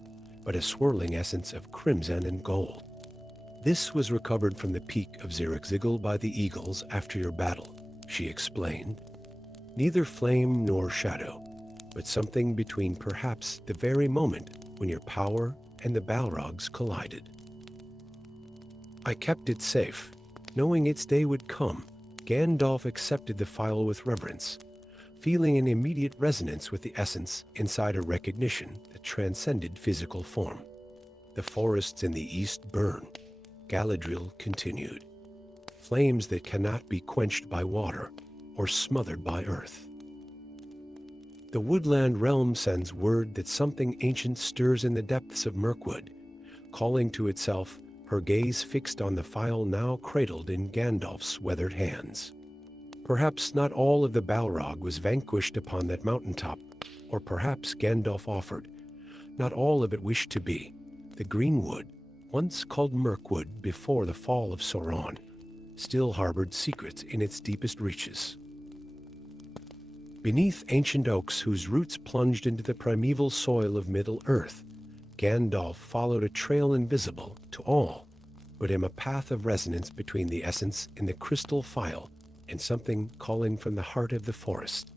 but a swirling essence of crimson and gold. This was recovered from the peak of Zirik-Zigil by the eagles after your battle, she explained. Neither flame nor shadow, but something between perhaps the very moment when your power and the Balrogs collided. I kept it safe. Knowing its day would come, Gandalf accepted the file with reverence, feeling an immediate resonance with the essence inside a recognition that transcended physical form. The forests in the east burn. Galadriel continued. Flames that cannot be quenched by water or smothered by earth. The woodland realm sends word that something ancient stirs in the depths of Mirkwood, calling to itself, her gaze fixed on the file now cradled in Gandalf's weathered hands. Perhaps not all of the Balrog was vanquished upon that mountaintop, or perhaps Gandalf offered. Not all of it wished to be. The Greenwood, once called Mirkwood before the fall of Sauron, still harbored secrets in its deepest reaches. Beneath ancient oaks whose roots plunged into the primeval soil of Middle-earth, Gandalf followed a trail invisible to all, but him a path of resonance between the essence in the crystal phial and something calling from the heart of the forest.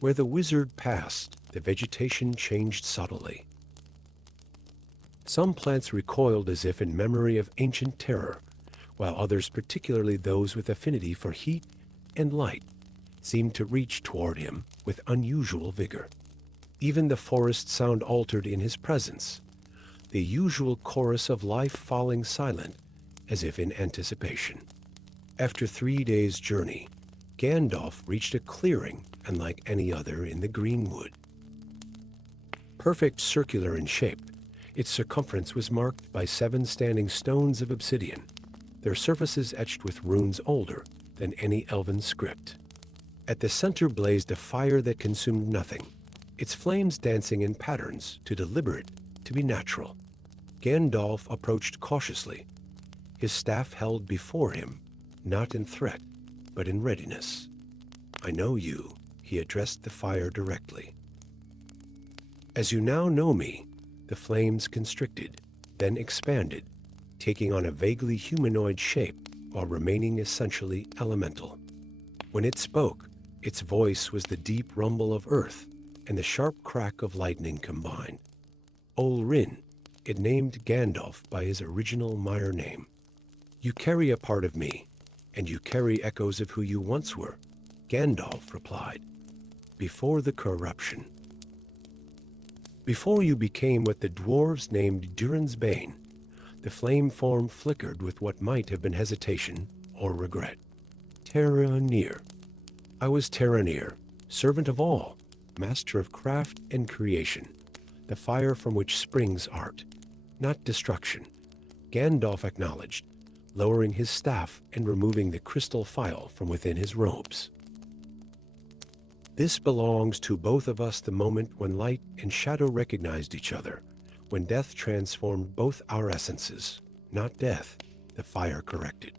Where the wizard passed, the vegetation changed subtly. Some plants recoiled as if in memory of ancient terror, while others, particularly those with affinity for heat and light, seemed to reach toward him with unusual vigor. Even the forest sound altered in his presence, the usual chorus of life falling silent, as if in anticipation. After 3 days' journey, Gandalf reached a clearing unlike any other in the Greenwood. Perfect circular in shape, its circumference was marked by 7 standing stones of obsidian, their surfaces etched with runes older than any elven script. At the center blazed a fire that consumed nothing, its flames dancing in patterns too deliberate to be natural. Gandalf approached cautiously, his staff held before him, not in threat, but in readiness. "I know you," he addressed the fire directly. "As you now know me," the flames constricted, then expanded, taking on a vaguely humanoid shape while remaining essentially elemental. When it spoke, its voice was the deep rumble of earth and the sharp crack of lightning combined. Olrin, it named Gandalf by his original Mire name. "You carry a part of me, and you carry echoes of who you once were," Gandalf replied, "before the corruption. Before you became what the dwarves named Durin's Bane, the flame form flickered with what might have been hesitation or regret. Taranir. I was Taranir, servant of all, master of craft and creation, the fire from which springs art, not destruction," Gandalf acknowledged, lowering his staff and removing the crystal phial from within his robes. "This belongs to both of us, the moment when light and shadow recognized each other, when death transformed both our essences, not death," the fire corrected.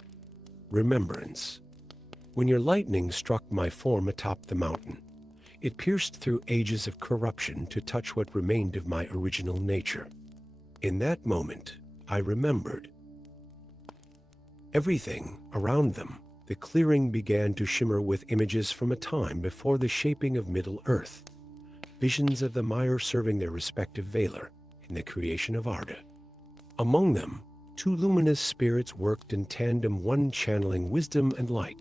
"Remembrance. When your lightning struck my form atop the mountain, it pierced through ages of corruption to touch what remained of my original nature. In that moment, I remembered." Everything around them, the clearing began to shimmer with images from a time before the shaping of Middle-earth, visions of the Mire serving their respective Valar in the creation of Arda. Among them, 2 luminous spirits worked in tandem, one channeling wisdom and light,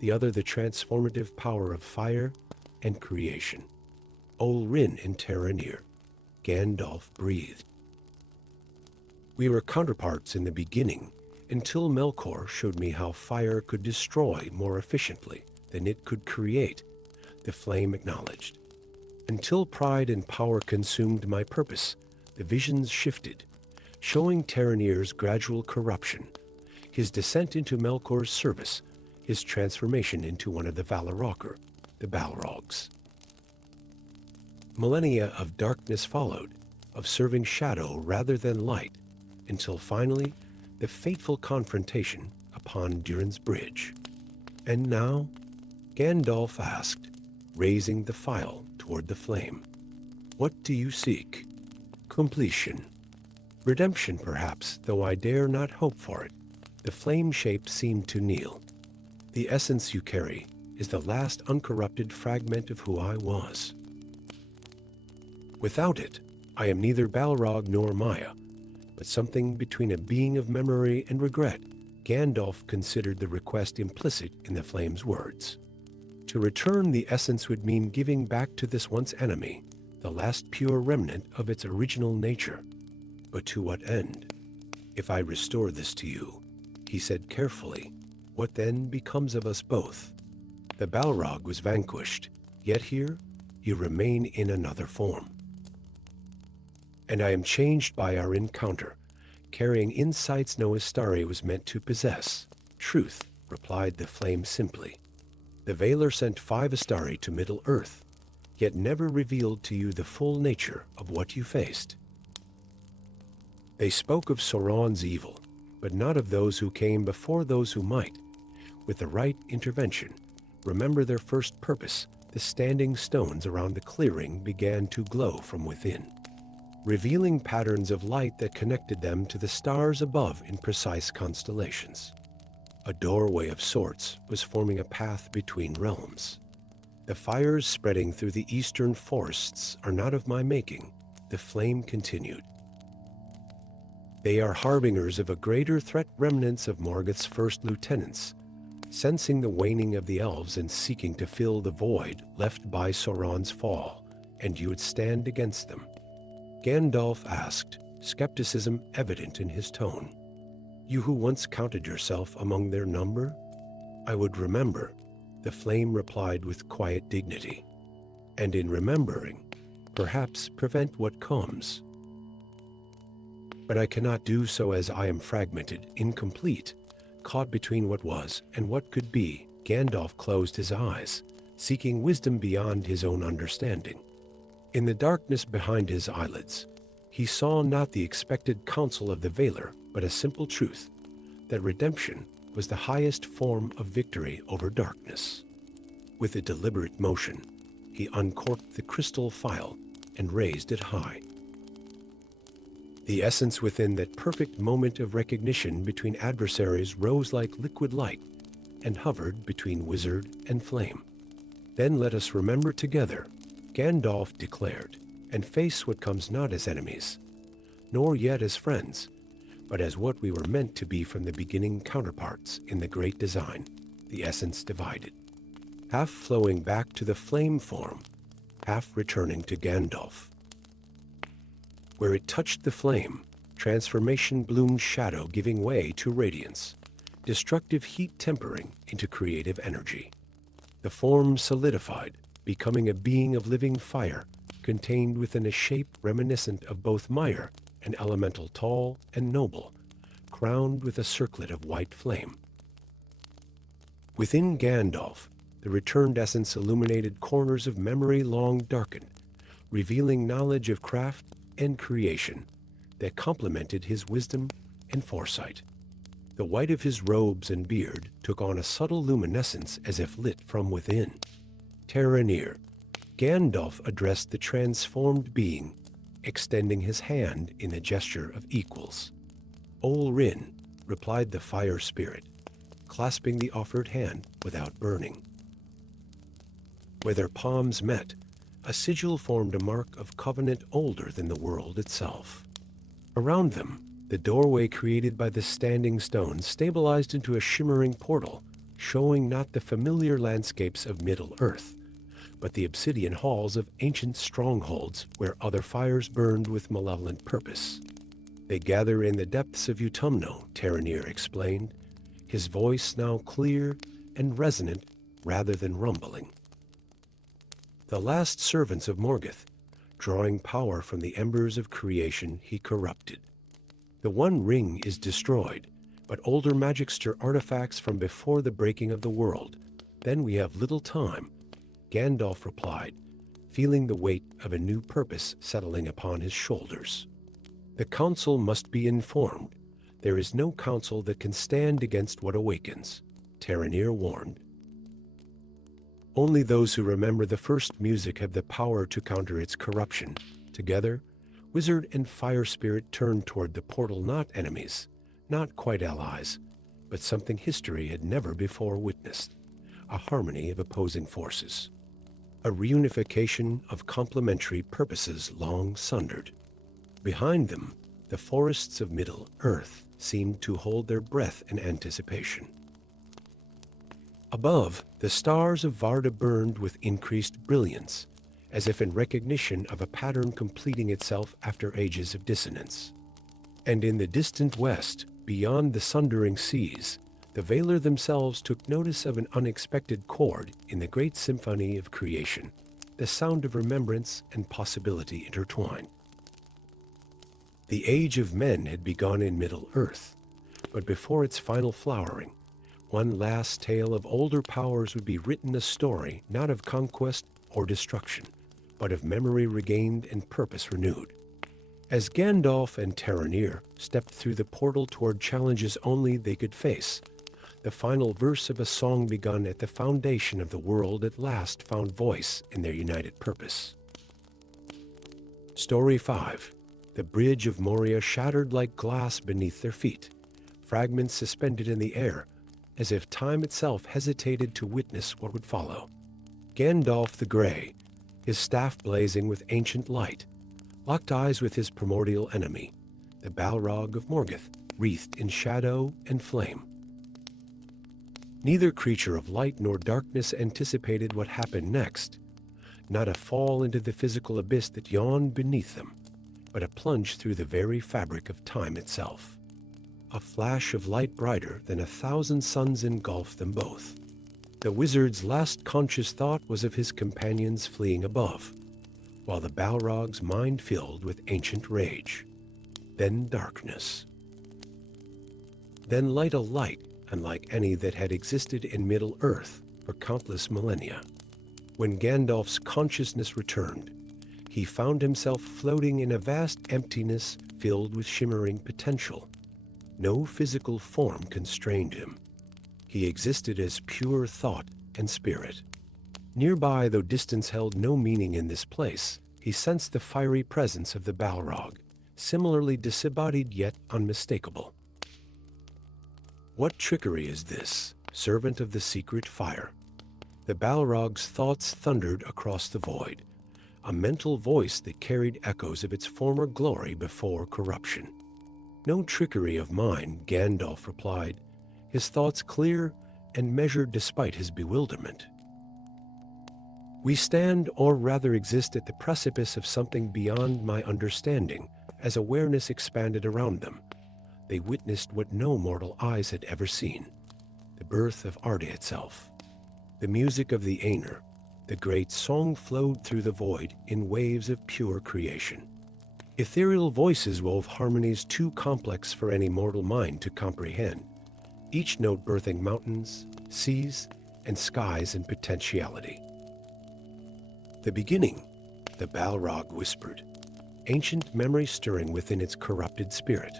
the other the transformative power of fire and creation. "Olrin and Taranir," Gandalf breathed. "We were counterparts in the beginning, until Melkor showed me how fire could destroy more efficiently than it could create," the flame acknowledged. "Until pride and power consumed my purpose, the visions shifted, showing Taranir's gradual corruption, his descent into Melkor's service, his transformation into one of the Valarokr, the Balrogs. Millennia of darkness followed, of serving shadow rather than light, until finally the fateful confrontation upon Durin's Bridge. And now?" Gandalf asked, raising the phial toward the flame. "What do you seek? Completion. Redemption, perhaps, though I dare not hope for it." The flame shape seemed to kneel. "The essence you carry is the last uncorrupted fragment of who I was. Without it, I am neither Balrog nor Maya, but something between a being of memory and regret. Gandalf considered the request implicit in the flame's words. To return the essence would mean giving back to this once enemy the last pure remnant of its original nature. But to what end? If I restore this to you, he said carefully, what then becomes of us both? The Balrog was vanquished, yet here you remain in another form. And I am changed by our encounter, carrying insights no Istari was meant to possess. Truth, replied the flame simply. The Valar sent 5 Istari to Middle-earth, yet never revealed to you the full nature of what you faced. They spoke of Sauron's evil, but not of those who came before those who might. With the right intervention, remember their first purpose, the standing stones around the clearing began to glow from within, revealing patterns of light that connected them to the stars above in precise constellations. A doorway of sorts was forming a path between realms. The fires spreading through the eastern forests are not of my making, the flame continued. They are harbingers of a greater threat, remnants of Morgoth's first lieutenants, sensing the waning of the elves and seeking to fill the void left by Sauron's fall, and you would stand against them. Gandalf asked, skepticism evident in his tone. You who once counted yourself among their number? I would remember, the flame replied with quiet dignity. And in remembering, perhaps prevent what comes. But I cannot do so as I am fragmented, incomplete, caught between what was and what could be. Gandalf closed his eyes, seeking wisdom beyond his own understanding. In the darkness behind his eyelids, he saw not the expected counsel of the Valar, but a simple truth, that redemption was the highest form of victory over darkness. With a deliberate motion, he uncorked the crystal phial and raised it high. The essence within that perfect moment of recognition between adversaries rose like liquid light and hovered between wizard and flame. Then let us remember together, Gandalf declared, and face what comes not as enemies, nor yet as friends, but as what we were meant to be from the beginning, counterparts in the great design, the essence divided, half flowing back to the flame form, half returning to Gandalf. Where it touched the flame, transformation bloomed, shadow giving way to radiance, destructive heat tempering into creative energy. The form solidified, becoming a being of living fire, contained within a shape reminiscent of both mire and elemental, tall and noble, crowned with a circlet of white flame. Within Gandalf, the returned essence illuminated corners of memory long darkened, revealing knowledge of craft and creation that complemented his wisdom and foresight. The white of his robes and beard took on a subtle luminescence as if lit from within. Taranir, Gandalf addressed the transformed being, extending his hand in a gesture of equals. Olrin, replied the fire spirit, clasping the offered hand without burning. Where their palms met, a sigil formed a mark of covenant older than the world itself. Around them, the doorway created by the standing stones stabilized into a shimmering portal, showing not the familiar landscapes of Middle-earth, but the obsidian halls of ancient strongholds where other fires burned with malevolent purpose. They gather in the depths of Utumno, Taranir explained, his voice now clear and resonant rather than rumbling. The last servants of Morgoth, drawing power from the embers of creation he corrupted. The One Ring is destroyed, but older magic stir artifacts from before the breaking of the world. Then we have little time, Gandalf replied, feeling the weight of a new purpose settling upon his shoulders. The council must be informed. There is no council that can stand against what awakens, Taranir warned. Only those who remember the first music have the power to counter its corruption. Together, wizard and fire spirit turned toward the portal, not enemies, not quite allies, but something history had never before witnessed, a harmony of opposing forces, a reunification of complementary purposes long sundered. Behind them, The forests of Middle-earth seemed to hold their breath in anticipation. Above, the stars of Varda burned with increased brilliance, as if in recognition of a pattern completing itself after ages of dissonance. And in the distant west, beyond the sundering seas, the Valar themselves took notice of an unexpected chord in the great symphony of creation, the sound of remembrance and possibility intertwined. The age of men had begun in Middle-earth, but before its final flowering, one last tale of older powers would be written, a story not of conquest or destruction, but of memory regained and purpose renewed. As Gandalf and Taranir stepped through the portal toward challenges only they could face, the final verse of a song begun at the foundation of the world at last found voice in their united purpose. Story 5. The bridge of Moria shattered like glass beneath their feet, fragments suspended in the air, as if time itself hesitated to witness what would follow. Gandalf the Grey, his staff blazing with ancient light, locked eyes with his primordial enemy, the Balrog of Morgoth, wreathed in shadow and flame. Neither creature of light nor darkness anticipated what happened next, not a fall into the physical abyss that yawned beneath them, but a plunge through the very fabric of time itself. A flash of light brighter than 1,000 suns engulfed them both. The wizard's last conscious thought was of his companions fleeing above, while the Balrog's mind filled with ancient rage. Then darkness. Then light, a light unlike any that had existed in Middle-earth for countless millennia. When Gandalf's consciousness returned, he found himself floating in a vast emptiness filled with shimmering potential. No physical form constrained him. He existed as pure thought and spirit. Nearby, though distance held no meaning in this place, he sensed the fiery presence of the Balrog, similarly disembodied yet unmistakable. What trickery is this, servant of the secret fire? The Balrog's thoughts thundered across the void, a mental voice that carried echoes of its former glory before corruption. No trickery of mine, Gandalf replied, his thoughts clear and measured despite his bewilderment. We stand, or rather exist, at the precipice of something beyond my understanding. As awareness expanded around them, they witnessed what no mortal eyes had ever seen, the birth of Arda itself. The music of the Aenir, the great song, flowed through the void in waves of pure creation. Ethereal voices wove harmonies too complex for any mortal mind to comprehend, each note birthing mountains, seas, and skies in potentiality. The beginning, the Balrog whispered, ancient memory stirring within its corrupted spirit.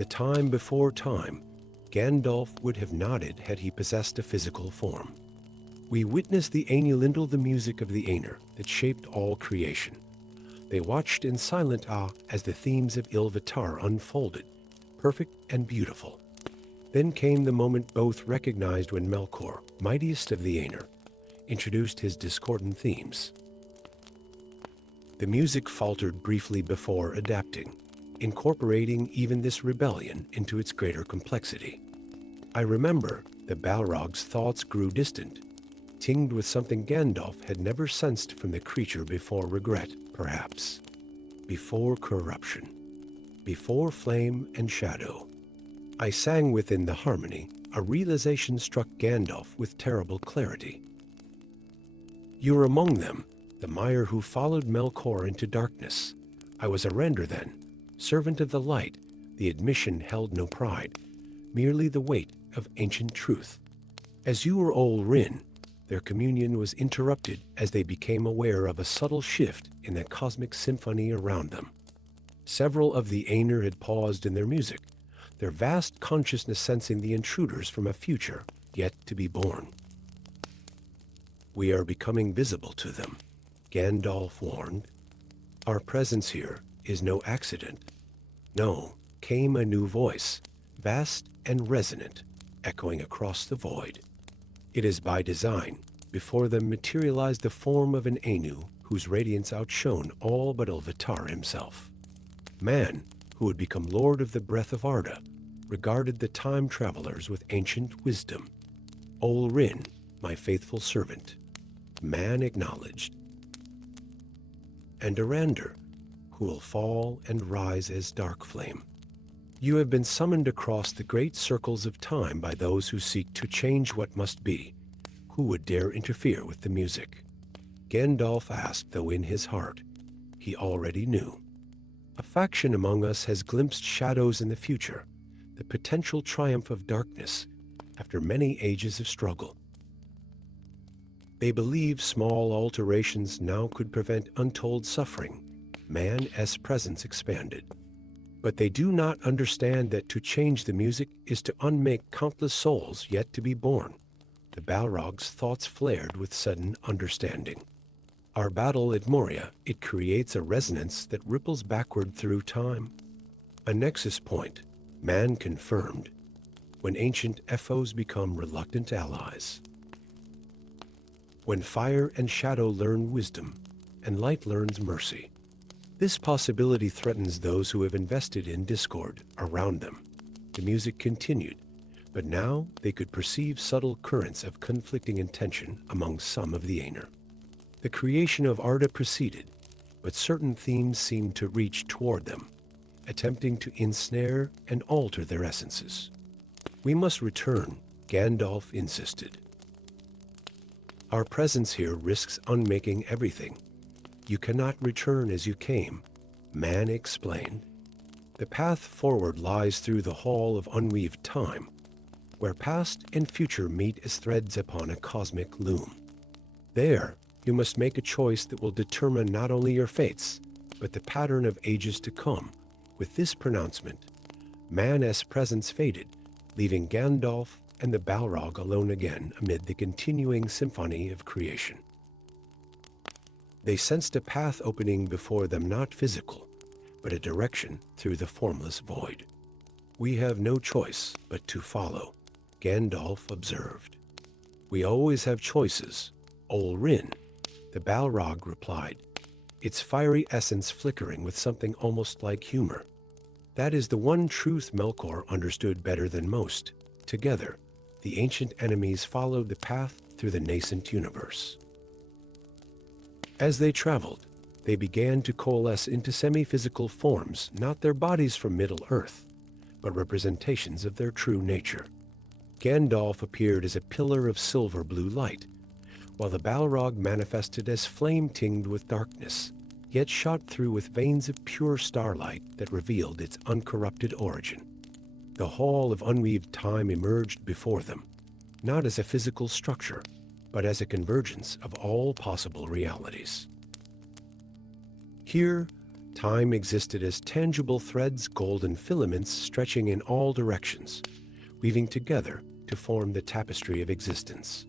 The time before time, Gandalf would have nodded had he possessed a physical form. We witnessed the Ainulindel, the music of the Aenir that shaped all creation. They watched in silent awe as the themes of Ilúvatar unfolded, perfect and beautiful. Then came the moment both recognized when Melkor, mightiest of the Aenir, introduced his discordant themes. The music faltered briefly before adapting, incorporating even this rebellion into its greater complexity. I remember the Balrog's thoughts grew distant, tinged with something Gandalf had never sensed from the creature before regret, perhaps. Before corruption. Before flame and shadow. I sang within the harmony. A realization struck Gandalf with terrible clarity. You were among them, the mire who followed Melkor into darkness. I was a render then, servant of the light. The admission held no pride, merely the weight of ancient truth. As you were Rin, their communion was interrupted as they became aware of a subtle shift in the cosmic symphony around them. Several of the Aenir had paused in their music, their vast consciousness sensing the intruders from a future yet to be born. We are becoming visible to them, Gandalf warned. Our presence here is no accident. No, came a new voice, vast and resonant, echoing across the void. It is by design. Before them materialized the form of an Ainu whose radiance outshone all but Ilúvatar himself. Man, who would become Lord of the Breath of Arda, regarded the time travelers with ancient wisdom. Ol Rin, my faithful servant, man acknowledged. And Arander, who will fall and rise as dark flame. You have been summoned across the great circles of time by those who seek to change what must be. Who would dare interfere with the music? Gandalf asked, though in his heart he already knew. A faction among us has glimpsed shadows in the future, the potential triumph of darkness after many ages of struggle. They believe small alterations now could prevent untold suffering. Man's presence expanded. But they do not understand that to change the music is to unmake countless souls yet to be born. The Balrog's thoughts flared with sudden understanding. Our battle at Moria, it creates a resonance that ripples backward through time. A nexus point, man confirmed, when ancient foes become reluctant allies. When fire and shadow learn wisdom, and light learns mercy. This possibility threatens those who have invested in discord around them. The music continued, but now they could perceive subtle currents of conflicting intention among some of the Aener. The creation of Arda proceeded, but certain themes seemed to reach toward them, attempting to ensnare and alter their essences. We must return, Gandalf insisted. Our presence here risks unmaking everything. You cannot return as you came, man explained. The path forward lies through the Hall of Unweaved Time, where past and future meet as threads upon a cosmic loom. There, you must make a choice that will determine not only your fates, but the pattern of ages to come. With this pronouncement, man's presence faded, leaving Gandalf and the Balrog alone again amid the continuing symphony of creation. They sensed a path opening before them, not physical, but a direction through the formless void. We have no choice but to follow, Gandalf observed. We always have choices, Ol Rin, the Balrog replied, its fiery essence flickering with something almost like humor. That is the one truth Melkor understood better than most. Together, the ancient enemies followed the path through the nascent universe. As they traveled, they began to coalesce into semi-physical forms, not their bodies from Middle-earth, but representations of their true nature. Gandalf appeared as a pillar of silver-blue light, while the Balrog manifested as flame tinged with darkness, yet shot through with veins of pure starlight that revealed its uncorrupted origin. The Hall of Unweaved Time emerged before them, not as a physical structure, but as a convergence of all possible realities. Here, time existed as tangible threads, golden filaments stretching in all directions, weaving together to form the tapestry of existence.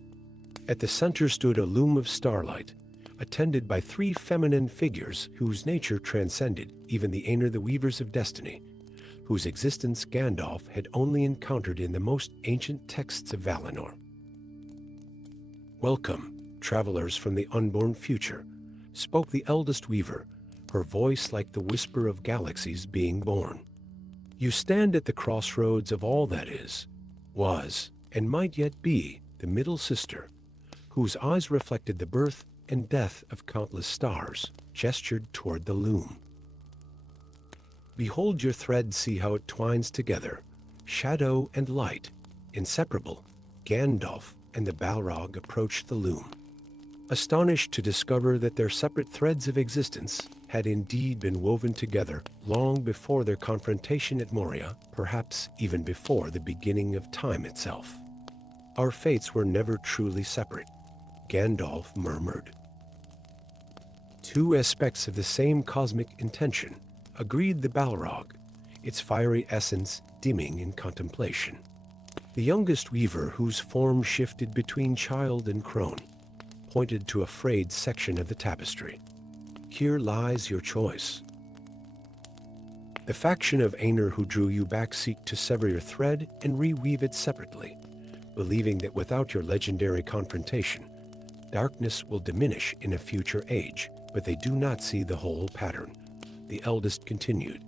At the center stood a loom of starlight, attended by three feminine figures whose nature transcended even the Aener, the Weavers of Destiny, whose existence Gandalf had only encountered in the most ancient texts of Valinor. Welcome, travelers from the unborn future, spoke the eldest weaver, her voice like the whisper of galaxies being born. You stand at the crossroads of all that is, was, and might yet be the middle sister, whose eyes reflected the birth and death of countless stars, gestured toward the loom. Behold your thread, see how it twines together, shadow and light, inseparable. Gandalf and the Balrog approached the loom, astonished to discover that their separate threads of existence had indeed been woven together long before their confrontation at Moria, perhaps even before the beginning of time itself. Our fates were never truly separate, Gandalf murmured. Two aspects of the same cosmic intention, agreed the Balrog, its fiery essence dimming in contemplation. The youngest weaver, whose form shifted between child and crone, pointed to a frayed section of the tapestry. Here lies your choice. The faction of Aener who drew you back seek to sever your thread and reweave it separately, believing that without your legendary confrontation, darkness will diminish in a future age, but they do not see the whole pattern. The eldest continued.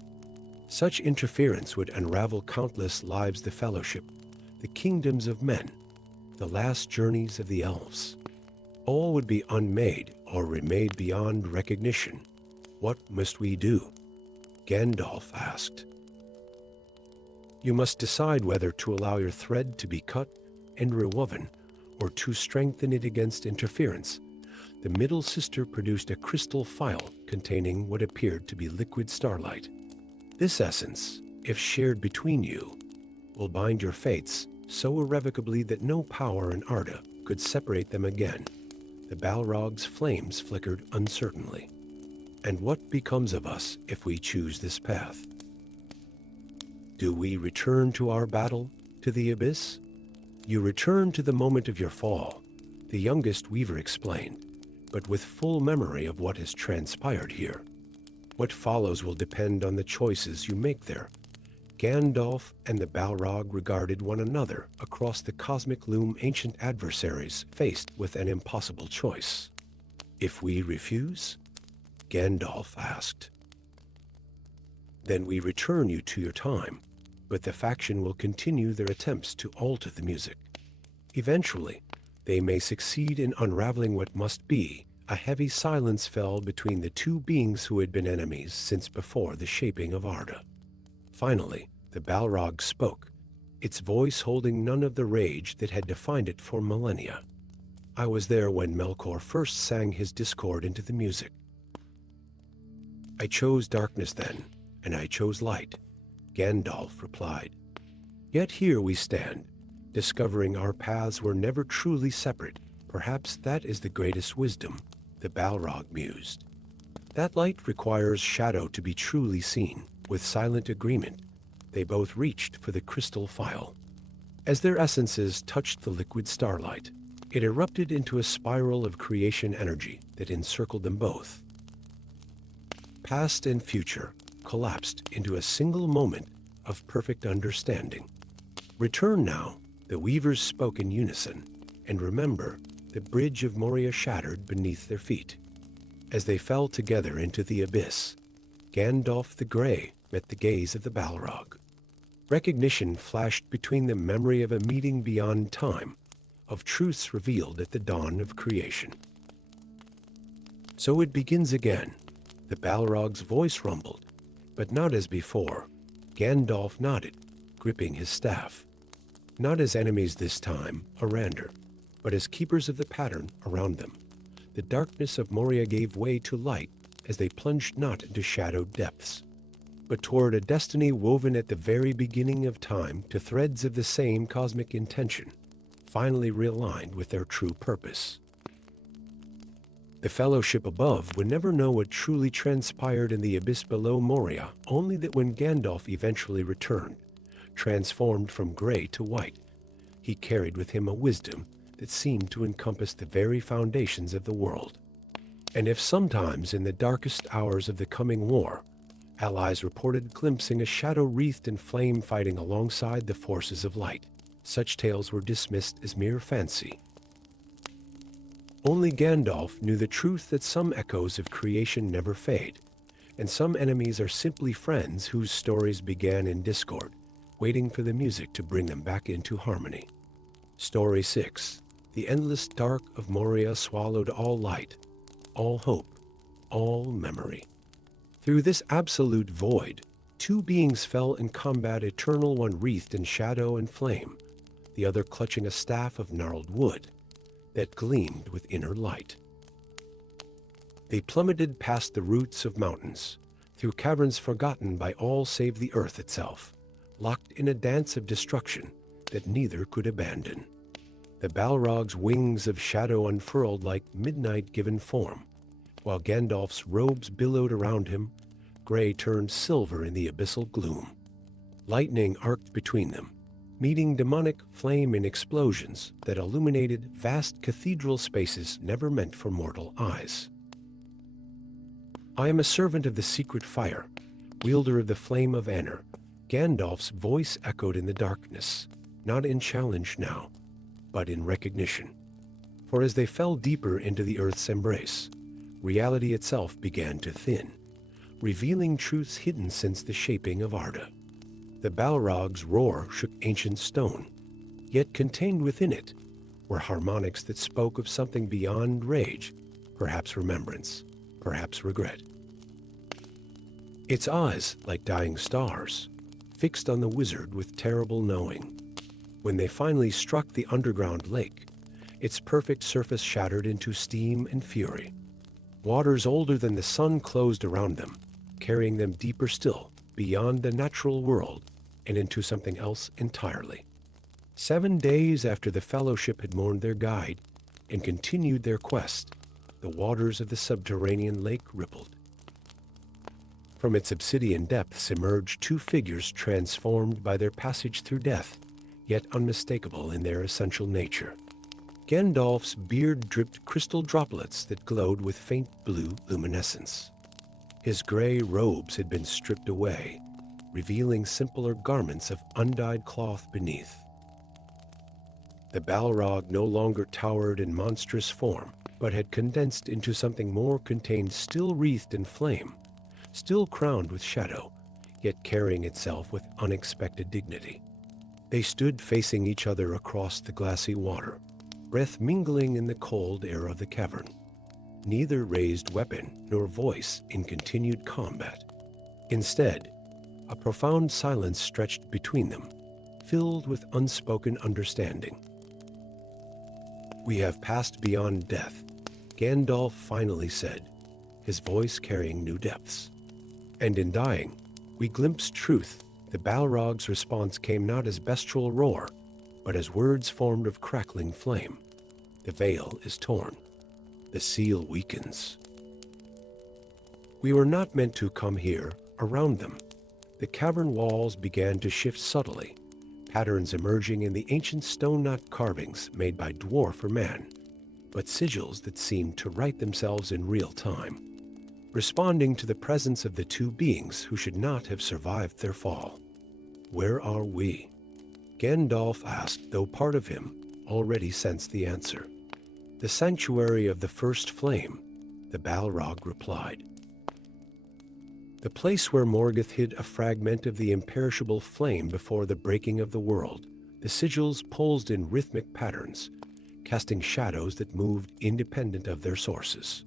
Such interference would unravel countless lives, the fellowship, the kingdoms of men, the last journeys of the elves. All would be unmade or remade beyond recognition. What must we do? Gandalf asked. You must decide whether to allow your thread to be cut and rewoven, or to strengthen it against interference. The middle sister produced a crystal phial containing what appeared to be liquid starlight. This essence, if shared between you, will bind your fates so irrevocably that no power in Arda could separate them again. The Balrog's flames flickered uncertainly. And what becomes of us if we choose this path? Do we return to our battle, to the abyss? You return to the moment of your fall, the youngest weaver explained, but with full memory of what has transpired here. What follows will depend on the choices you make there. Gandalf and the Balrog regarded one another across the cosmic loom, ancient adversaries faced with an impossible choice. If we refuse? Gandalf asked. Then we return you to your time, but the faction will continue their attempts to alter the music. Eventually, they may succeed in unraveling what must be. A heavy silence fell between the two beings who had been enemies since before the shaping of Arda. Finally, the Balrog spoke, its voice holding none of the rage that had defined it for millennia. I was there when Melkor first sang his discord into the music. I chose darkness then, and I chose light, Gandalf replied. Yet here we stand, discovering our paths were never truly separate. Perhaps that is the greatest wisdom, the Balrog mused. That light requires shadow to be truly seen. With silent agreement, they both reached for the crystal phial. As their essences touched the liquid starlight, it erupted into a spiral of creation energy that encircled them both. Past and future collapsed into a single moment of perfect understanding. Return now, the weavers spoke in unison, and remember, the bridge of Moria shattered beneath their feet. As they fell together into the abyss, Gandalf the Grey met the gaze of the Balrog. Recognition flashed between them, memory of a meeting beyond time, of truths revealed at the dawn of creation. So it begins again. The Balrog's voice rumbled, but not as before. Gandalf nodded, gripping his staff. Not as enemies this time, Arander, but as keepers of the pattern around them. The darkness of Moria gave way to light as they plunged not into shadowed depths, but toward a destiny woven at the very beginning of time to threads of the same cosmic intention, finally realigned with their true purpose. The fellowship above would never know what truly transpired in the abyss below Moria, only that when Gandalf eventually returned, transformed from gray to white, he carried with him a wisdom that seemed to encompass the very foundations of the world. And if sometimes in the darkest hours of the coming war, allies reported glimpsing a shadow wreathed in flame fighting alongside the forces of light, such tales were dismissed as mere fancy. Only Gandalf knew the truth that some echoes of creation never fade, and some enemies are simply friends whose stories began in discord, waiting for the music to bring them back into harmony. Story 6. The endless dark of Moria swallowed all light, all hope, all memory. Through this absolute void, two beings fell in combat, eternal, one wreathed in shadow and flame, the other clutching a staff of gnarled wood that gleamed with inner light. They plummeted past the roots of mountains, through caverns forgotten by all save the earth itself, locked in a dance of destruction that neither could abandon. The Balrog's wings of shadow unfurled like midnight given form, while Gandalf's robes billowed around him, gray turned silver in the abyssal gloom. Lightning arced between them, meeting demonic flame in explosions that illuminated vast cathedral spaces never meant for mortal eyes. I am a servant of the secret fire, wielder of the flame of Aenir. Gandalf's voice echoed in the darkness, not in challenge now, but in recognition. For as they fell deeper into the earth's embrace, reality itself began to thin. revealing truths hidden since the shaping of Arda. The Balrog's roar shook ancient stone, yet contained within it were harmonics that spoke of something beyond rage, perhaps remembrance, perhaps regret. Its eyes, like dying stars, fixed on the wizard with terrible knowing. When they finally struck the underground lake, its perfect surface shattered into steam and fury. Waters older than the sun closed around them, carrying them deeper still, beyond the natural world, and into something else entirely. 7 days after the Fellowship had mourned their guide and continued their quest, the waters of the subterranean lake rippled. From its obsidian depths emerged 2 figures transformed by their passage through death, yet unmistakable in their essential nature. Gandalf's beard dripped crystal droplets that glowed with faint blue luminescence. His gray robes had been stripped away, revealing simpler garments of undyed cloth beneath. The Balrog no longer towered in monstrous form, but had condensed into something more contained, still wreathed in flame, still crowned with shadow, yet carrying itself with unexpected dignity. They stood facing each other across the glassy water, breath mingling in the cold air of the cavern. Neither raised weapon nor voice in continued combat. Instead, a profound silence stretched between them, filled with unspoken understanding. "We have passed beyond death," Gandalf finally said, his voice carrying new depths. "And in dying, we glimpsed truth." The Balrog's response came not as bestial roar, but as words formed of crackling flame. "The veil is torn. The seal weakens. We were not meant to come here, around them." The cavern walls began to shift subtly, patterns emerging in the ancient stone-knot carvings made by dwarf or man, but sigils that seemed to write themselves in real time, responding to the presence of the 2 beings who should not have survived their fall. "Where are we?" Gandalf asked, though part of him already sensed the answer. "The sanctuary of the first flame," the Balrog replied. "The place where Morgoth hid a fragment of the imperishable flame before the breaking of the world." The sigils pulsed in rhythmic patterns, casting shadows that moved independent of their sources.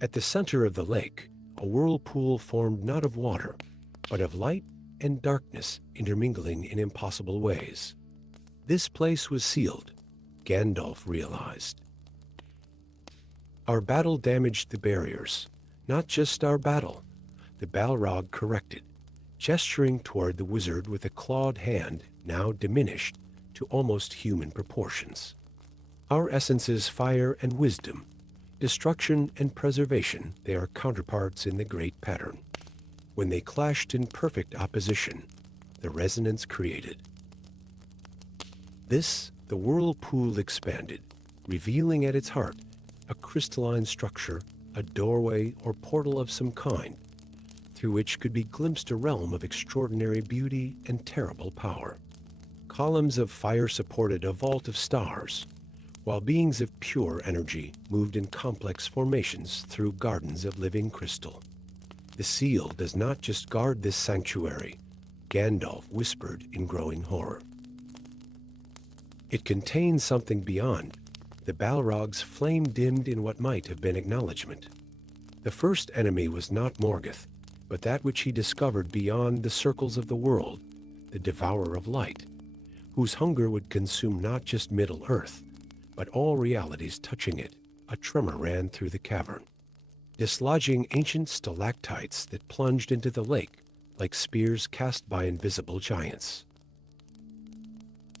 At the center of the lake, a whirlpool formed not of water, but of light and darkness intermingling in impossible ways. This place was sealed, Gandalf realized. "Our battle damaged the barriers. Not just our battle," the Balrog corrected, gesturing toward the wizard with a clawed hand now diminished to almost human proportions. "Our essences, fire and wisdom, destruction and preservation, they are counterparts in the great pattern. When they clashed in perfect opposition, the resonance created." The whirlpool expanded, revealing at its heart a crystalline structure, a doorway or portal of some kind, through which could be glimpsed a realm of extraordinary beauty and terrible power. Columns of fire supported a vault of stars, while beings of pure energy moved in complex formations through gardens of living crystal. "The seal does not just guard this sanctuary," Gandalf whispered in growing horror. "It contains something beyond." The Balrog's flame dimmed in what might have been acknowledgement. The first enemy was not Morgoth, but that which he discovered beyond the circles of the world, the devourer of light, whose hunger would consume not just Middle-earth, but all realities touching it. A tremor ran through the cavern, dislodging ancient stalactites that plunged into the lake like spears cast by invisible giants.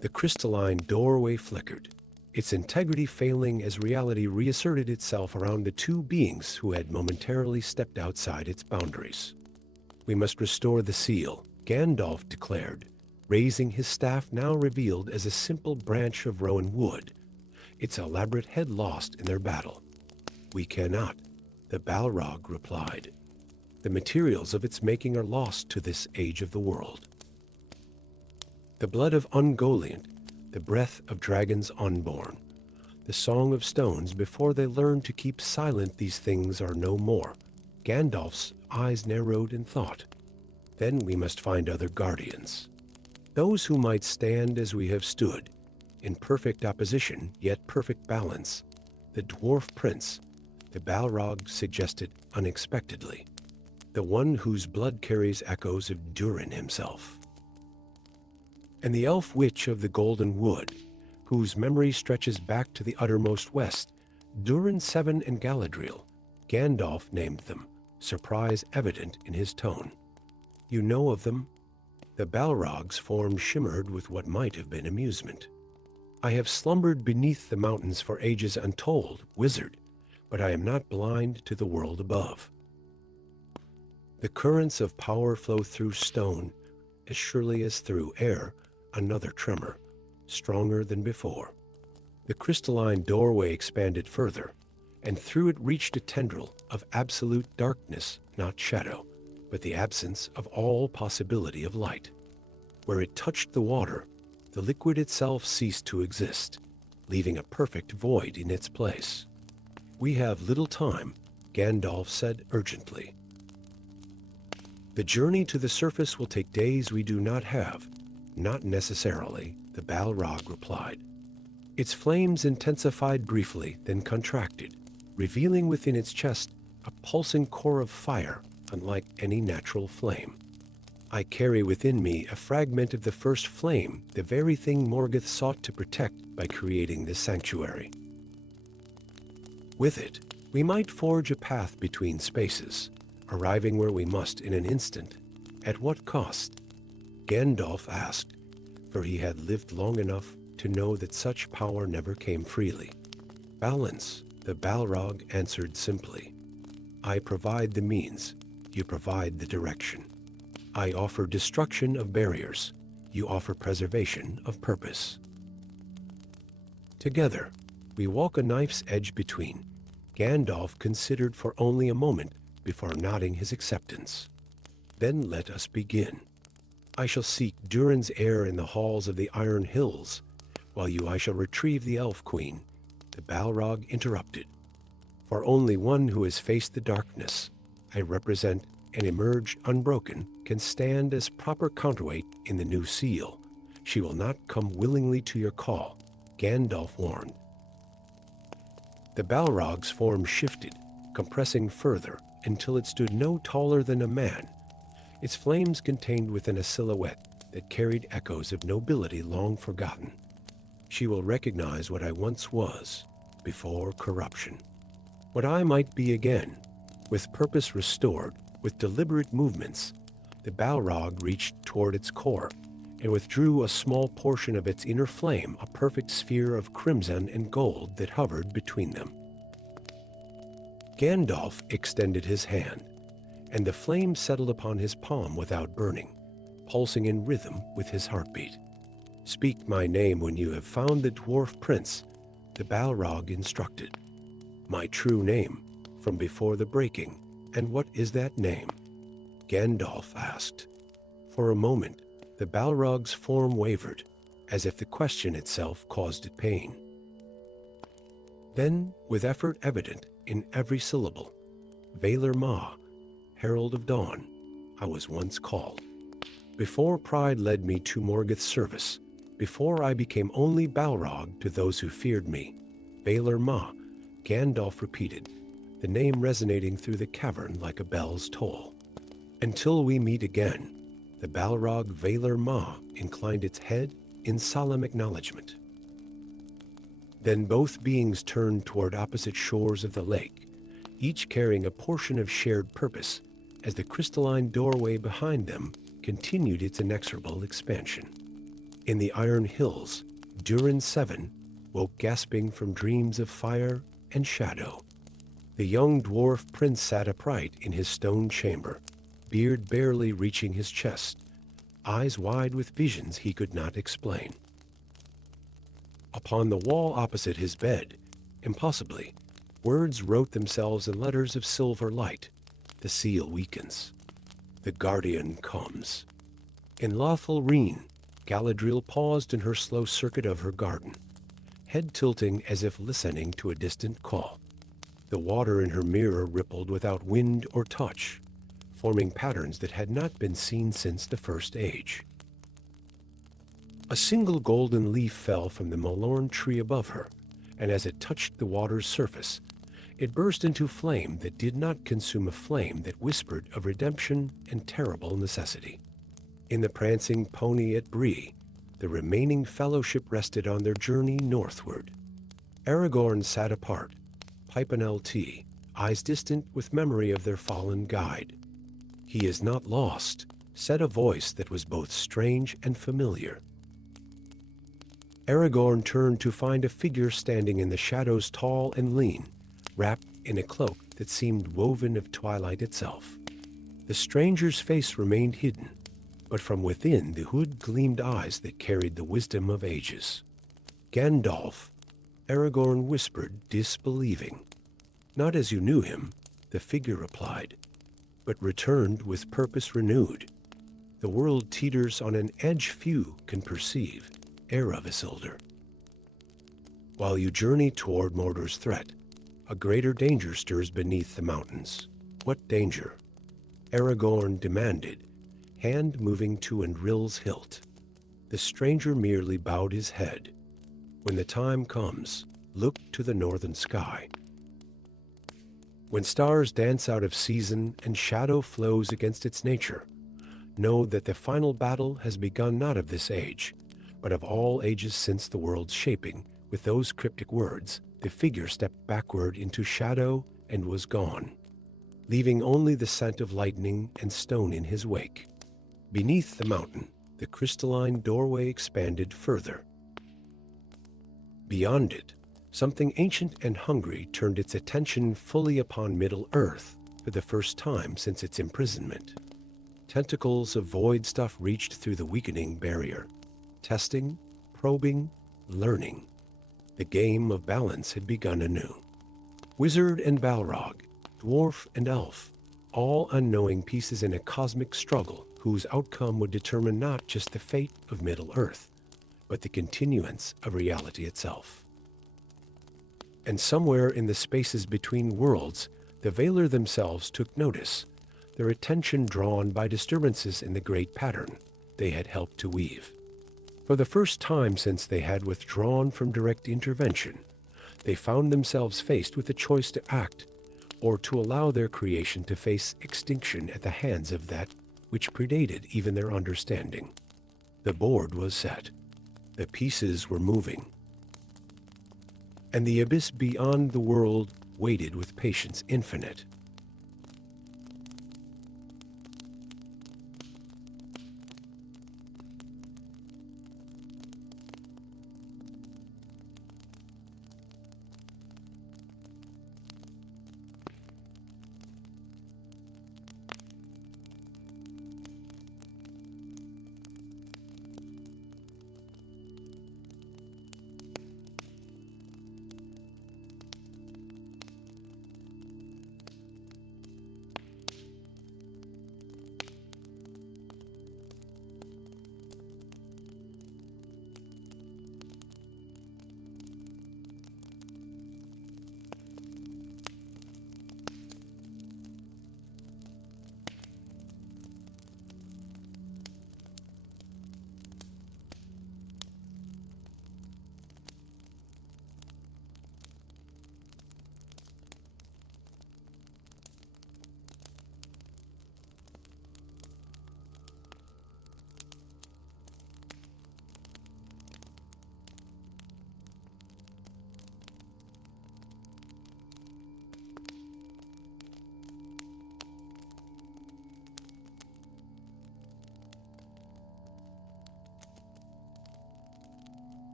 The crystalline doorway flickered, its integrity failing as reality reasserted itself around the 2 beings who had momentarily stepped outside its boundaries. "We must restore the seal," Gandalf declared, raising his staff now revealed as a simple branch of rowan wood, its elaborate head lost in their battle. "We cannot," the Balrog replied. "The materials of its making are lost to this age of the world. The blood of Ungoliant, the breath of dragons unborn, the song of stones before they learn to keep silent, these things are no more." Gandalf's eyes narrowed in thought. Then we must find other guardians. Those who might stand as we have stood, in perfect opposition, yet perfect balance. The dwarf prince, the Balrog suggested unexpectedly. The one whose blood carries echoes of Durin himself. And the elf witch of the Golden Wood, whose memory stretches back to the uttermost west, Durin 7 and Galadriel. Gandalf named them, surprise evident in his tone. You know of them? The Balrog's form shimmered with what might have been amusement. I have slumbered beneath the mountains for ages untold, wizard, but I am not blind to the world above. The currents of power flow through stone, as surely as through air, another tremor, stronger than before. The crystalline doorway expanded further, and through it reached a tendril of absolute darkness, not shadow, but the absence of all possibility of light. Where it touched the water, the liquid itself ceased to exist, leaving a perfect void in its place. We have little time, Gandalf said urgently. The journey to the surface will take days we do not have. Not necessarily, the Balrog replied. Its flames intensified briefly, then contracted, revealing within its chest a pulsing core of fire unlike any natural flame. I carry within me a fragment of the first flame, the very thing Morgoth sought to protect by creating this sanctuary. With it, we might forge a path between spaces, arriving where we must in an instant. At what cost? Gandalf asked, for he had lived long enough to know that such power never came freely. Balance, the Balrog answered simply. I provide the means, you provide the direction. I offer destruction of barriers, you offer preservation of purpose. Together, we walk a knife's edge between. Gandalf considered for only a moment before nodding his acceptance. Then let us begin. I shall seek Durin's heir in the halls of the Iron Hills, while I shall retrieve the Elf Queen, the Balrog interrupted. For only one who has faced the darkness, I represent and emerged unbroken, can stand as proper counterweight in the new seal. She will not come willingly to your call, Gandalf warned. The Balrog's form shifted, compressing further until it stood no taller than a man. Its flames contained within a silhouette that carried echoes of nobility long forgotten. She will recognize what I once was, before corruption. What I might be again, with purpose restored, with deliberate movements. The Balrog reached toward its core and withdrew a small portion of its inner flame, a perfect sphere of crimson and gold that hovered between them. Gandalf extended his hand, and the flame settled upon his palm without burning, pulsing in rhythm with his heartbeat. Speak my name when you have found the dwarf prince, the Balrog instructed. My true name, from before the breaking. And what is that name? Gandalf asked. For a moment, the Balrog's form wavered, as if the question itself caused it pain. Then, with effort evident in every syllable, Valar Ma, Herald of Dawn, I was once called. Before pride led me to Morgoth's service, before I became only Balrog to those who feared me, Valar Ma, Gandalf repeated, the name resonating through the cavern like a bell's toll. Until we meet again, the Balrog Valar Ma inclined its head in solemn acknowledgement. Then both beings turned toward opposite shores of the lake, each carrying a portion of shared purpose, as the crystalline doorway behind them continued its inexorable expansion. In the Iron Hills, Durin 7 woke gasping from dreams of fire and shadow. The young dwarf prince sat upright in his stone chamber, beard barely reaching his chest, eyes wide with visions he could not explain. Upon the wall opposite his bed, impossibly, words wrote themselves in letters of silver light. The seal weakens. The guardian comes. In Lothal Reen, Galadriel paused in her slow circuit of her garden, head tilting as if listening to a distant call. The water in her mirror rippled without wind or touch. forming patterns that had not been seen since the First Age. A single golden leaf fell from the Malorn tree above her, and as it touched the water's surface, it burst into flame that did not consume a flame that whispered of redemption and terrible necessity. In the prancing pony at Bree, the remaining fellowship rested on their journey northward. Aragorn sat apart, pipe and LT, eyes distant with memory of their fallen guide. "He is not lost," said a voice that was both strange and familiar. Aragorn turned to find a figure standing in the shadows, tall and lean, wrapped in a cloak that seemed woven of twilight itself. The stranger's face remained hidden, but from within the hood gleamed eyes that carried the wisdom of ages. "Gandalf," Aragorn whispered, disbelieving. "Not as you knew him," the figure replied, "but returned with purpose renewed. The world teeters on an edge few can perceive, heir of Isildur. While you journey toward Mordor's threat, a greater danger stirs beneath the mountains." "What danger?" Aragorn demanded, hand moving to Andril's hilt. The stranger merely bowed his head. "When the time comes, look to the northern sky. When stars dance out of season and shadow flows against its nature, know that the final battle has begun not of this age, but of all ages since the world's shaping." With those cryptic words, the figure stepped backward into shadow and was gone, leaving only the scent of lightning and stone in his wake. Beneath the mountain, the crystalline doorway expanded further. Beyond it, something ancient and hungry turned its attention fully upon Middle-earth for the first time since its imprisonment. Tentacles of void stuff reached through the weakening barrier, testing, probing, learning. The game of balance had begun anew. Wizard and Balrog, dwarf and elf, all unknowing pieces in a cosmic struggle whose outcome would determine not just the fate of Middle-earth, but the continuance of reality itself. And somewhere in the spaces between worlds, the Valar themselves took notice, their attention drawn by disturbances in the great pattern they had helped to weave. For the first time since they had withdrawn from direct intervention, they found themselves faced with a choice to act or to allow their creation to face extinction at the hands of that which predated even their understanding. The board was set. The pieces were moving. And the abyss beyond the world waited with patience infinite.